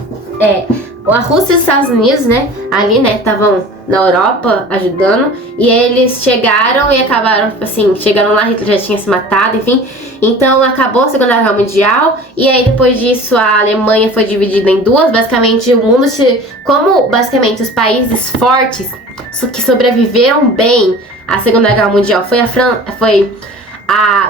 a Rússia e os Estados Unidos, né? Ali, né? Estavam na Europa ajudando. E eles chegaram e acabaram, assim, chegaram lá, Hitler já tinha se matado, enfim. Então acabou a Segunda Guerra Mundial. E aí depois disso a Alemanha foi dividida em duas. Basicamente o mundo, como basicamente os países fortes que sobreviveram bem à Segunda Guerra Mundial foi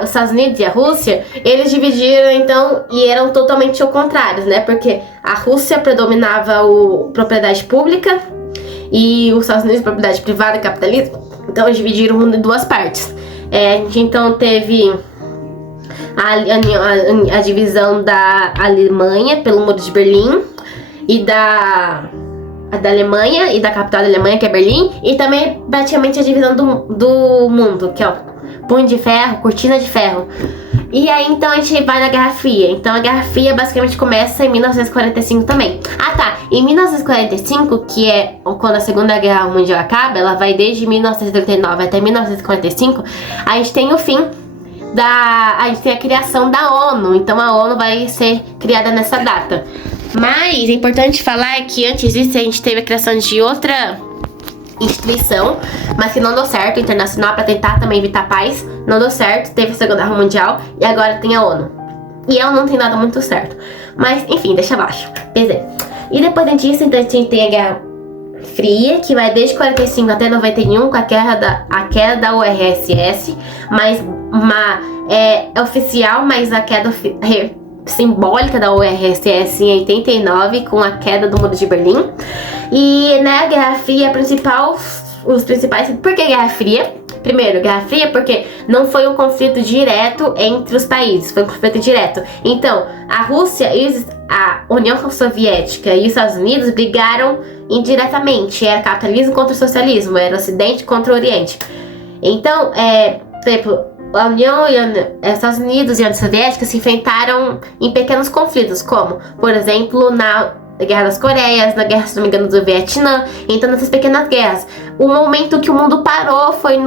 os Estados Unidos e a Rússia, eles dividiram então e eram totalmente ao contrário, né? Porque a Rússia predominava a propriedade pública e os Estados Unidos propriedade privada e capitalismo. Então eles dividiram o mundo em duas partes. A gente então teve a divisão da Alemanha pelo Muro de Berlim e da Alemanha e da capital da Alemanha, que é Berlim, e também praticamente a divisão do mundo, que é o Punho de Ferro, Cortina de Ferro. E aí então a gente vai na Guerra Fria. Então a Guerra Fria basicamente começa em 1945 também. Em 1945, que é quando a Segunda Guerra Mundial acaba, ela vai desde 1939 até 1945, a gente tem o fim a gente tem a criação da ONU. Então a ONU vai ser criada nessa data. Mas é importante falar que antes disso a gente teve a criação de outra instituição, mas que não deu certo, internacional, para tentar também evitar paz. Não deu certo, teve a Segunda Guerra Mundial e agora tem a ONU. E ela não tem dado muito certo. Mas enfim, deixa abaixo. Beleza. E depois disso, então a gente tem a Guerra Fria, que vai desde 45 até 91, com a queda da URSS, mas é oficial, mas a queda simbólica da URSS em 89, com a queda do Muro de Berlim. E na Guerra Fria, os principais... Por que Guerra Fria? Primeiro, Guerra Fria porque não foi um conflito direto entre os países, foi um conflito indireto. Então, a Rússia e a União Soviética e os Estados Unidos brigaram indiretamente. Era capitalismo contra o socialismo, era o Ocidente contra o Oriente. Então, por exemplo, a União e os Estados Unidos e a União Soviética se enfrentaram em pequenos conflitos, como, por exemplo, na Guerra das Coreias, na guerra, se não me engano, do Vietnã. Então, nessas pequenas guerras, o momento que o mundo parou foi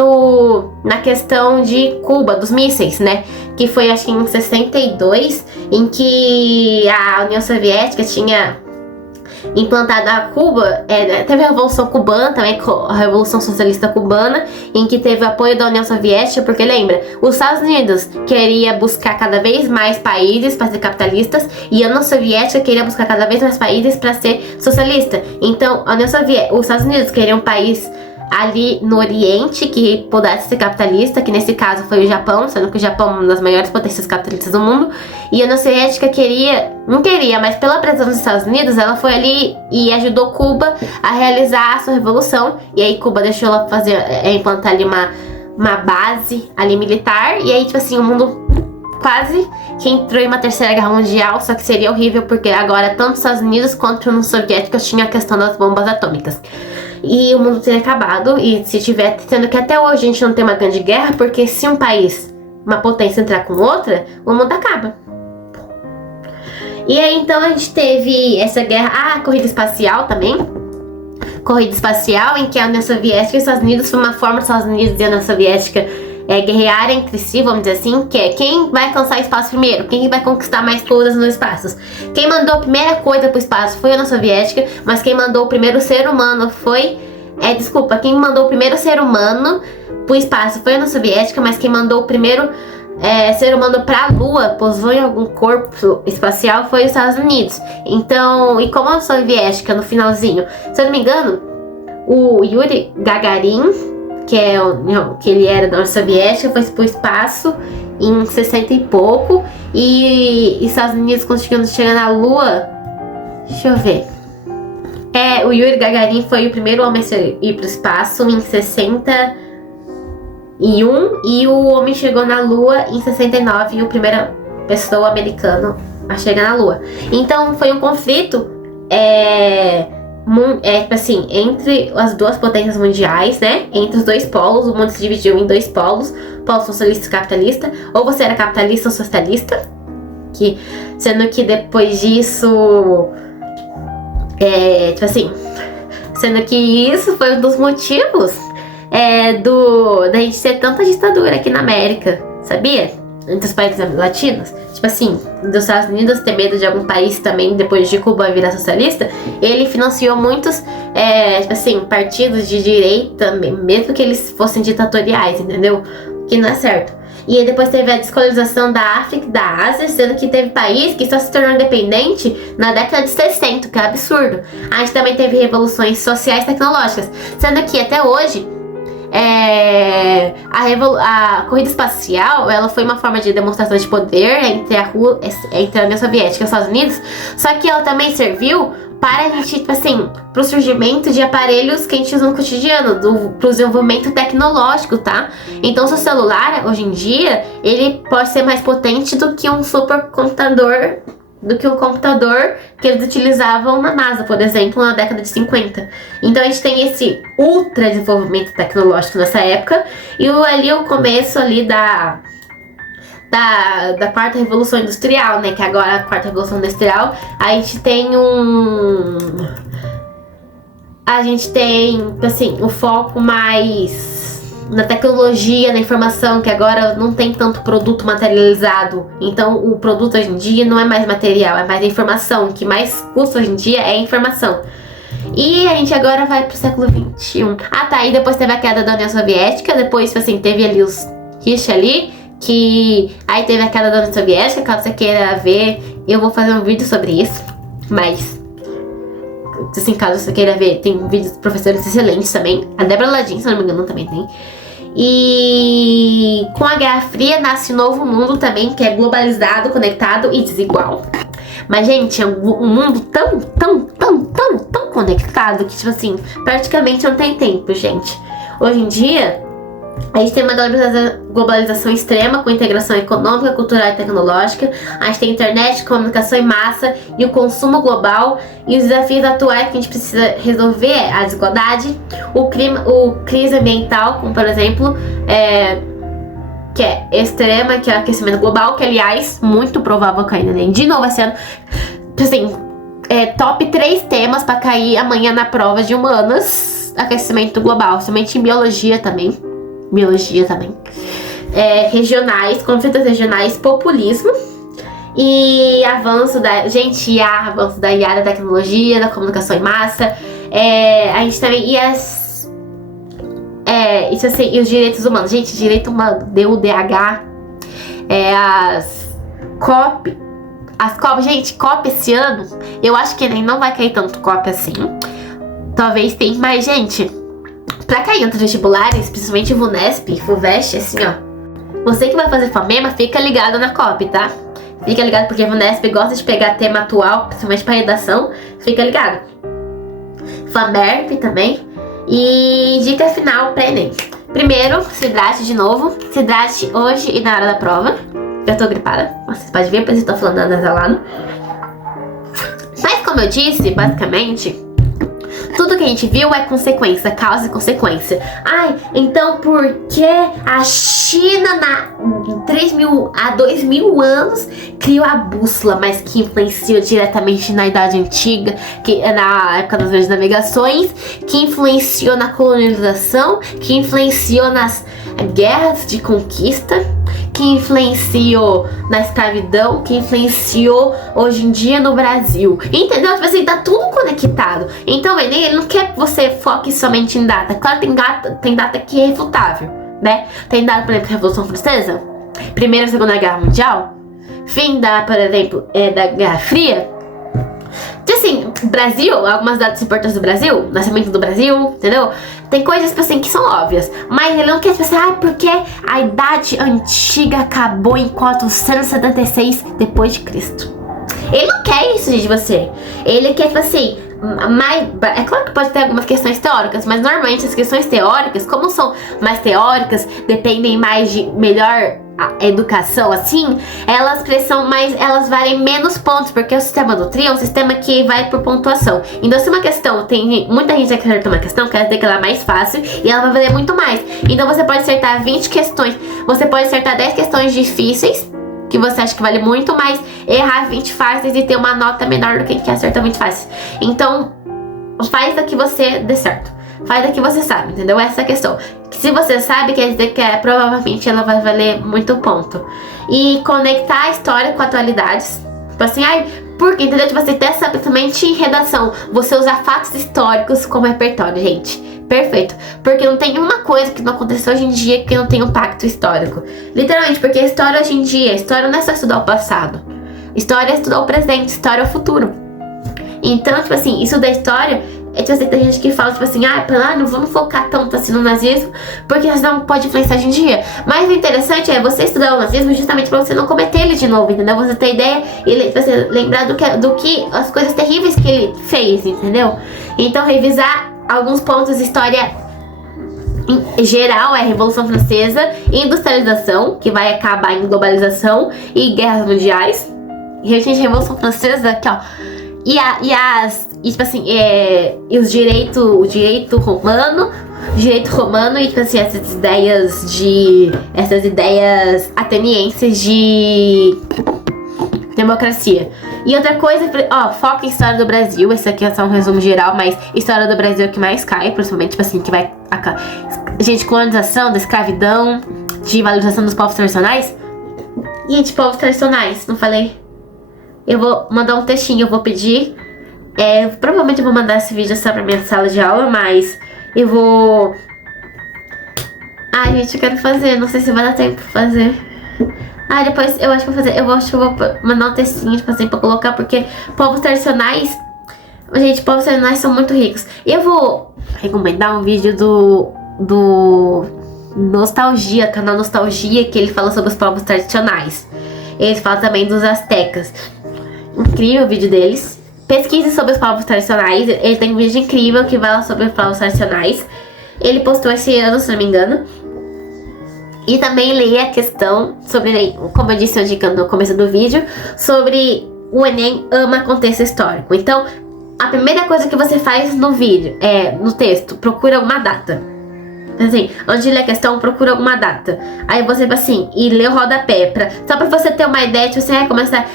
na questão de Cuba, dos mísseis, né? Que foi, acho que em 62, em que a União Soviética tinha implantada a Cuba, teve a Revolução Cubana também, a Revolução Socialista Cubana, em que teve apoio da União Soviética, porque lembra, os Estados Unidos queria buscar cada vez mais países para ser capitalistas e a União Soviética queria buscar cada vez mais países para ser socialista. Então, os Estados Unidos queriam um país ali no Oriente que pudesse ser capitalista, que nesse caso foi o Japão, sendo que o Japão é uma das maiores potências capitalistas do mundo, e a União Soviética não queria, mas pela pressão dos Estados Unidos, ela foi ali e ajudou Cuba a realizar a sua revolução, e aí Cuba deixou ela implantar ali uma base ali militar, e aí tipo assim, o mundo quase que entrou em uma terceira guerra mundial, só que seria horrível porque agora tanto os Estados Unidos quanto os soviéticos tinham a questão das bombas atômicas. E o mundo teria acabado, e se tiver, sendo que até hoje a gente não tem uma grande guerra, porque se um país, uma potência entrar com outra, o mundo acaba. E aí então a gente teve essa guerra, a corrida espacial também. Corrida espacial em que a União Soviética e os Estados Unidos foi uma forma dos Estados Unidos e a União Soviética guerrearem entre si, vamos dizer assim, que é quem vai alcançar o espaço primeiro, quem vai conquistar mais coisas no espaço. Quem mandou a primeira coisa pro espaço foi a União Soviética, mas quem mandou o primeiro ser humano foi... quem mandou o primeiro ser humano pro espaço foi a União Soviética, mas quem mandou o primeiro ser humano pra Lua, pousou em algum corpo espacial, foi os Estados Unidos. Então, e como a União Soviética, no finalzinho, se eu não me engano, o Yuri Gagarin, que ele era da União Soviética, foi pro espaço em 60 e pouco, e os Estados Unidos conseguindo chegar na Lua, deixa eu ver, o Yuri Gagarin foi o primeiro homem a ir pro espaço em 61, e o homem chegou na Lua em 69, e a primeira pessoa americana a chegar na Lua. Então foi um conflito tipo assim, entre as duas potências mundiais, né? Entre os dois polos, o mundo se dividiu em dois polos, polo socialista e capitalista. Ou você era capitalista ou socialista, sendo que depois disso, tipo assim, sendo que isso foi um dos motivos da gente ter tanta ditadura aqui na América, sabia? Entre os países latinos, tipo assim, dos Estados Unidos ter medo de algum país também, depois de Cuba virar socialista, ele financiou muitos, tipo assim, partidos de direita, mesmo que eles fossem ditatoriais, entendeu? Que não é certo. E aí depois teve a descolonização da África e da Ásia, sendo que teve país que só se tornou independente na década de 60, que é absurdo. A gente também teve revoluções sociais e tecnológicas, sendo que até hoje a corrida espacial, ela foi uma forma de demonstração de poder entre a União Soviética e os Estados Unidos, só que ela também serviu para a gente, tipo assim, pro surgimento de aparelhos que a gente usa no cotidiano, pro desenvolvimento tecnológico, tá? Então, seu celular, hoje em dia, ele pode ser mais potente do que um supercomputador, que eles utilizavam na NASA, por exemplo, na década de 50. Então a gente tem esse ultra desenvolvimento tecnológico nessa época, e ali o começo ali da quarta revolução industrial, né? Que agora a quarta revolução industrial, a gente tem assim, o foco mais na tecnologia, na informação, que agora não tem tanto produto materializado. Então o produto hoje em dia não é mais material, é mais a informação. O que mais custa hoje em dia é a informação. E a gente agora vai pro século XXI. E depois teve a queda da União Soviética, depois assim, teve ali os Richa ali, aí teve a queda da União Soviética. Caso você queira ver, eu vou fazer um vídeo sobre isso, mas assim, caso você queira ver, tem vídeos de professores excelentes também. A Débora Ladin, se não me engano, também tem. E com a Guerra Fria nasce um novo mundo também, que é globalizado, conectado e desigual. Mas, gente, é um mundo tão conectado que, tipo assim, praticamente não tem tempo, gente. Hoje em dia, a gente tem uma globalização extrema, com integração econômica, cultural e tecnológica. A gente tem internet, comunicação em massa e o consumo global. E os desafios atuais que a gente precisa resolver é a desigualdade, o crise ambiental, como por exemplo, que é extrema, que é o aquecimento global, que aliás, muito provável cair no Enem de novo esse ano. Assim, top 3 temas para cair amanhã na prova de humanas: aquecimento global, somente em biologia também. Regionais, conflitos regionais, populismo E avanço da... Gente, avanço da IA, da tecnologia, da comunicação em massa. A gente também... E as... isso assim, e os direitos humanos. Gente, direito humano, DUDH. As COP. As COP, gente, COP esse ano, eu acho que nem não vai cair tanto COP assim. Talvez tenha, mas, gente, pra cair entre vestibulares, principalmente VUNESP, FUVEST, assim, ó. Você que vai fazer FAMEMA, fica ligado na COP, tá? Fica ligado porque a VUNESP gosta de pegar tema atual, principalmente pra redação. Fica ligado. FAMERP também. E dica final pra Enem. Primeiro, se hidrate de novo. Se hidrate hoje e na hora da prova. Eu tô gripada, vocês podem ver, porque eu tô falando anasalado. Mas como eu disse, basicamente, tudo que a gente viu é consequência, causa e consequência. Ai, então por que a China há 2000 anos criou a bússola, mas que influenciou diretamente na Idade Antiga, na época das grandes navegações, que influenciou na colonização, que influenciou nas guerras de conquista, que influenciou na escravidão, que influenciou hoje em dia no Brasil. Entendeu? Tipo assim, tá tudo conectado. Então, o Enem, ele não quer que você foque somente em data. Claro, tem data que é refutável, né? Tem data, por exemplo, Revolução Francesa, Primeira e Segunda Guerra Mundial, fim da, por exemplo, da Guerra Fria. Então, assim, Brasil, algumas datas importantes do Brasil, nascimento do Brasil, entendeu? Tem coisas, tipo assim, que são óbvias. Mas ele não quer, tipo assim, porque a Idade Antiga acabou em 476 depois de Cristo. Ele não quer isso de você. Ele quer, tipo assim, é claro que pode ter algumas questões teóricas, mas normalmente as questões teóricas, como são mais teóricas, dependem mais de melhor educação, assim, elas valem menos pontos, porque o sistema do TRI é um sistema que vai por pontuação. Então, se uma questão tem muita gente que acerta uma questão, quer dizer que ela é mais fácil e ela vai valer muito mais. Então, você pode acertar 20 questões, você pode acertar 10 questões difíceis, que você acha que vale muito mais, errar 20 fáceis e ter uma nota menor do que quem acerta 20 fáceis. Então, faz a que você dê certo. Faz a que você sabe, entendeu? Essa é a questão. Se você sabe, quer dizer que provavelmente ela vai valer muito ponto. E conectar a história com atualidades. Tipo assim, porque, entendeu? Tipo assim, ter principalmente em redação, você usar fatos históricos como repertório, gente. Perfeito. Porque não tem uma coisa que não aconteceu hoje em dia que não tenha um pacto histórico. Literalmente, porque a história hoje em dia, a história não é só estudar o passado. História é estudar o presente, história é o futuro. Então, tipo assim, isso da história, tipo assim, tem gente que fala, tipo assim, não vamos focar tanto assim no nazismo, porque senão pode influenciar hoje em dia. Mas o interessante é você estudar o nazismo justamente pra você não cometer ele de novo, entendeu? Você ter ideia e você lembrar do que as coisas terríveis que ele fez, entendeu? Então, revisar alguns pontos de história em geral é a Revolução Francesa, industrialização, que vai acabar em globalização e guerras mundiais. E, gente, Revolução Francesa, aqui, ó. Tipo assim, e o direito romano, e, tipo assim, essas ideias atenienses de democracia. E outra coisa, foca em história do Brasil. Esse aqui é só um resumo geral, mas história do Brasil é o que mais cai, principalmente, tipo assim, que vai... Gente, colonização, da escravidão, de valorização dos povos tradicionais. Gente, povos tradicionais, não falei? Eu vou mandar um textinho, eu vou pedir. Provavelmente eu vou mandar esse vídeo só pra minha sala de aula, mas eu vou... gente, eu quero fazer, não sei se vai dar tempo pra fazer. Depois eu acho que vou fazer, eu acho que eu vou mandar um textinho, tipo assim, pra colocar, porque povos tradicionais... Gente, povos tradicionais são muito ricos. E eu vou recomendar um vídeo do Nostalgia, canal Nostalgia, que ele fala sobre os povos tradicionais. Ele fala também dos astecas. Incrível o vídeo deles. Pesquise sobre os povos tradicionais. Ele tem um vídeo incrível que fala sobre os povos tradicionais. Ele postou esse ano, se não me engano. E também leia a questão sobre, como eu disse no começo do vídeo, sobre o Enem ama contexto histórico. Então, a primeira coisa que você faz no vídeo, no texto, procura uma data. Assim, antes de ler a questão, procura alguma data. Aí você, assim, e lê o rodapé. Só pra você ter uma ideia, tipo, você vai começar...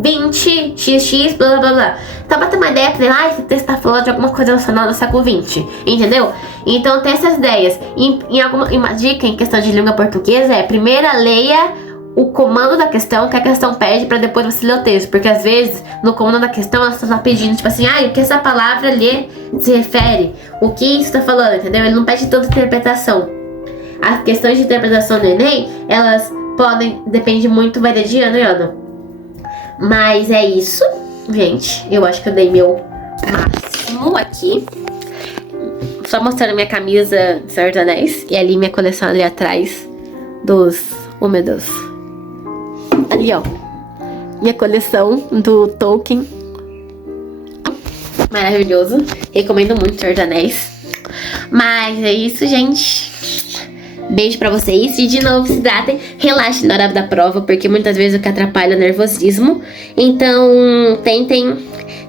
20, xx, blá, blá, blá. Então, pra ter uma ideia, esse texto tá falando de alguma coisa relacionada ao século XX. Entendeu? Então, tem essas ideias. Uma dica em questão de língua portuguesa primeiro leia o comando da questão que a questão pede pra depois você ler o texto. Porque às vezes, no comando da questão, ela tá pedindo, tipo assim, o que essa palavra ali se refere? O que isso tá falando, entendeu? Ele não pede tanta interpretação. As questões de interpretação do Enem, elas podem, depende muito, vai de ano em ano. Mas é isso, gente. Eu acho que eu dei meu máximo aqui. Só mostrando minha camisa de Senhor dos Anéis. E ali minha coleção ali atrás dos... Oh, meu Deus. Ali, ó. Minha coleção do Tolkien. Maravilhoso. Recomendo muito Senhor dos Anéis. Mas é isso, gente. Beijo pra vocês. E de novo, se hidratem. Relaxem na hora da prova, porque muitas vezes o que atrapalha é o nervosismo. Então, tentem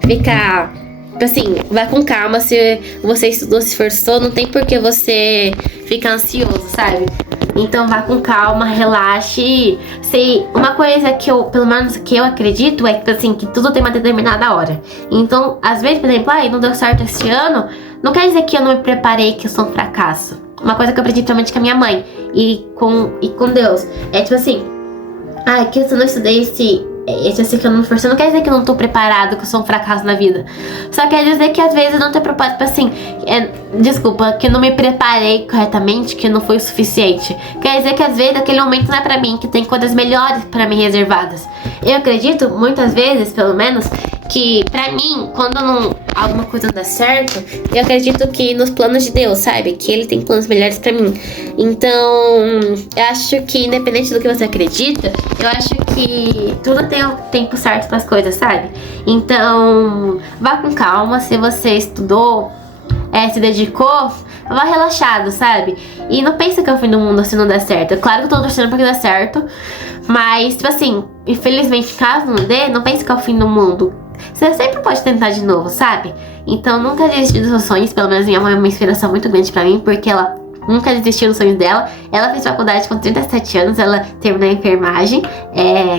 ficar... Assim, vai com calma. Se você estudou, se esforçou, não tem por que você ficar ansioso, sabe? Então vá com calma, relaxe. Uma coisa que eu, pelo menos que eu acredito, é que assim, que tudo tem uma determinada hora. Então, às vezes, por exemplo, não deu certo esse ano, não quer dizer que eu não me preparei, que eu sou um fracasso. Uma coisa que eu aprendi principalmente com a minha mãe e com Deus. É tipo assim, que eu não estudei esse assim que eu não me esforcei, não quer dizer que eu não tô preparado, que eu sou um fracasso na vida. Só quer dizer que às vezes eu não tenho propósito, assim, desculpa, que eu não me preparei corretamente, que não foi o suficiente. Quer dizer que às vezes aquele momento não é pra mim, que tem coisas melhores pra mim reservadas. Eu acredito, muitas vezes, pelo menos, que pra mim, quando alguma coisa não dá certo, eu acredito que nos planos de Deus, sabe? Que Ele tem planos melhores pra mim. Então, eu acho que independente do que você acredita, eu acho que tudo tem o tempo certo pras coisas, sabe? Então, vá com calma. Se você estudou, se dedicou, vá relaxado, sabe? E não pensa que é o fim do mundo se não der certo. Claro que eu tô torcendo pra que dê certo, mas, tipo assim, infelizmente, caso não dê, não pense que é o fim do mundo. Você sempre pode tentar de novo, sabe? Então nunca desistir dos seus sonhos. Pelo menos minha mãe é uma inspiração muito grande pra mim, porque ela nunca desistiu dos sonhos dela. Ela fez faculdade com 37 anos, ela terminou a enfermagem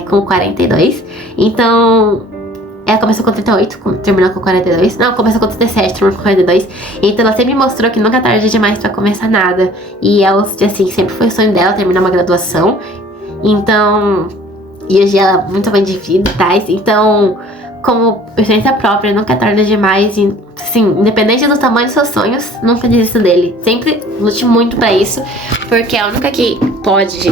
com 42. Então, ela começou com 38, terminou com 42. Não, começou com 37, terminou com 42. Então ela sempre mostrou que nunca é tarde demais pra começar nada. E ela, assim, sempre foi o sonho dela terminar uma graduação. Então, e hoje ela é muito bem de vida e tais. Então, como experiência própria, nunca é tarde demais. E, assim, independente do tamanho dos seus sonhos, nunca desista dele. Sempre lute muito pra isso, porque a única que pode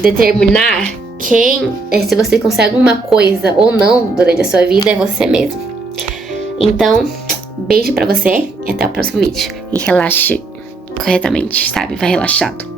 determinar se você consegue uma coisa ou não durante a sua vida é você mesmo. Então, beijo pra você e até o próximo vídeo. E relaxe corretamente, sabe? Vai relaxado.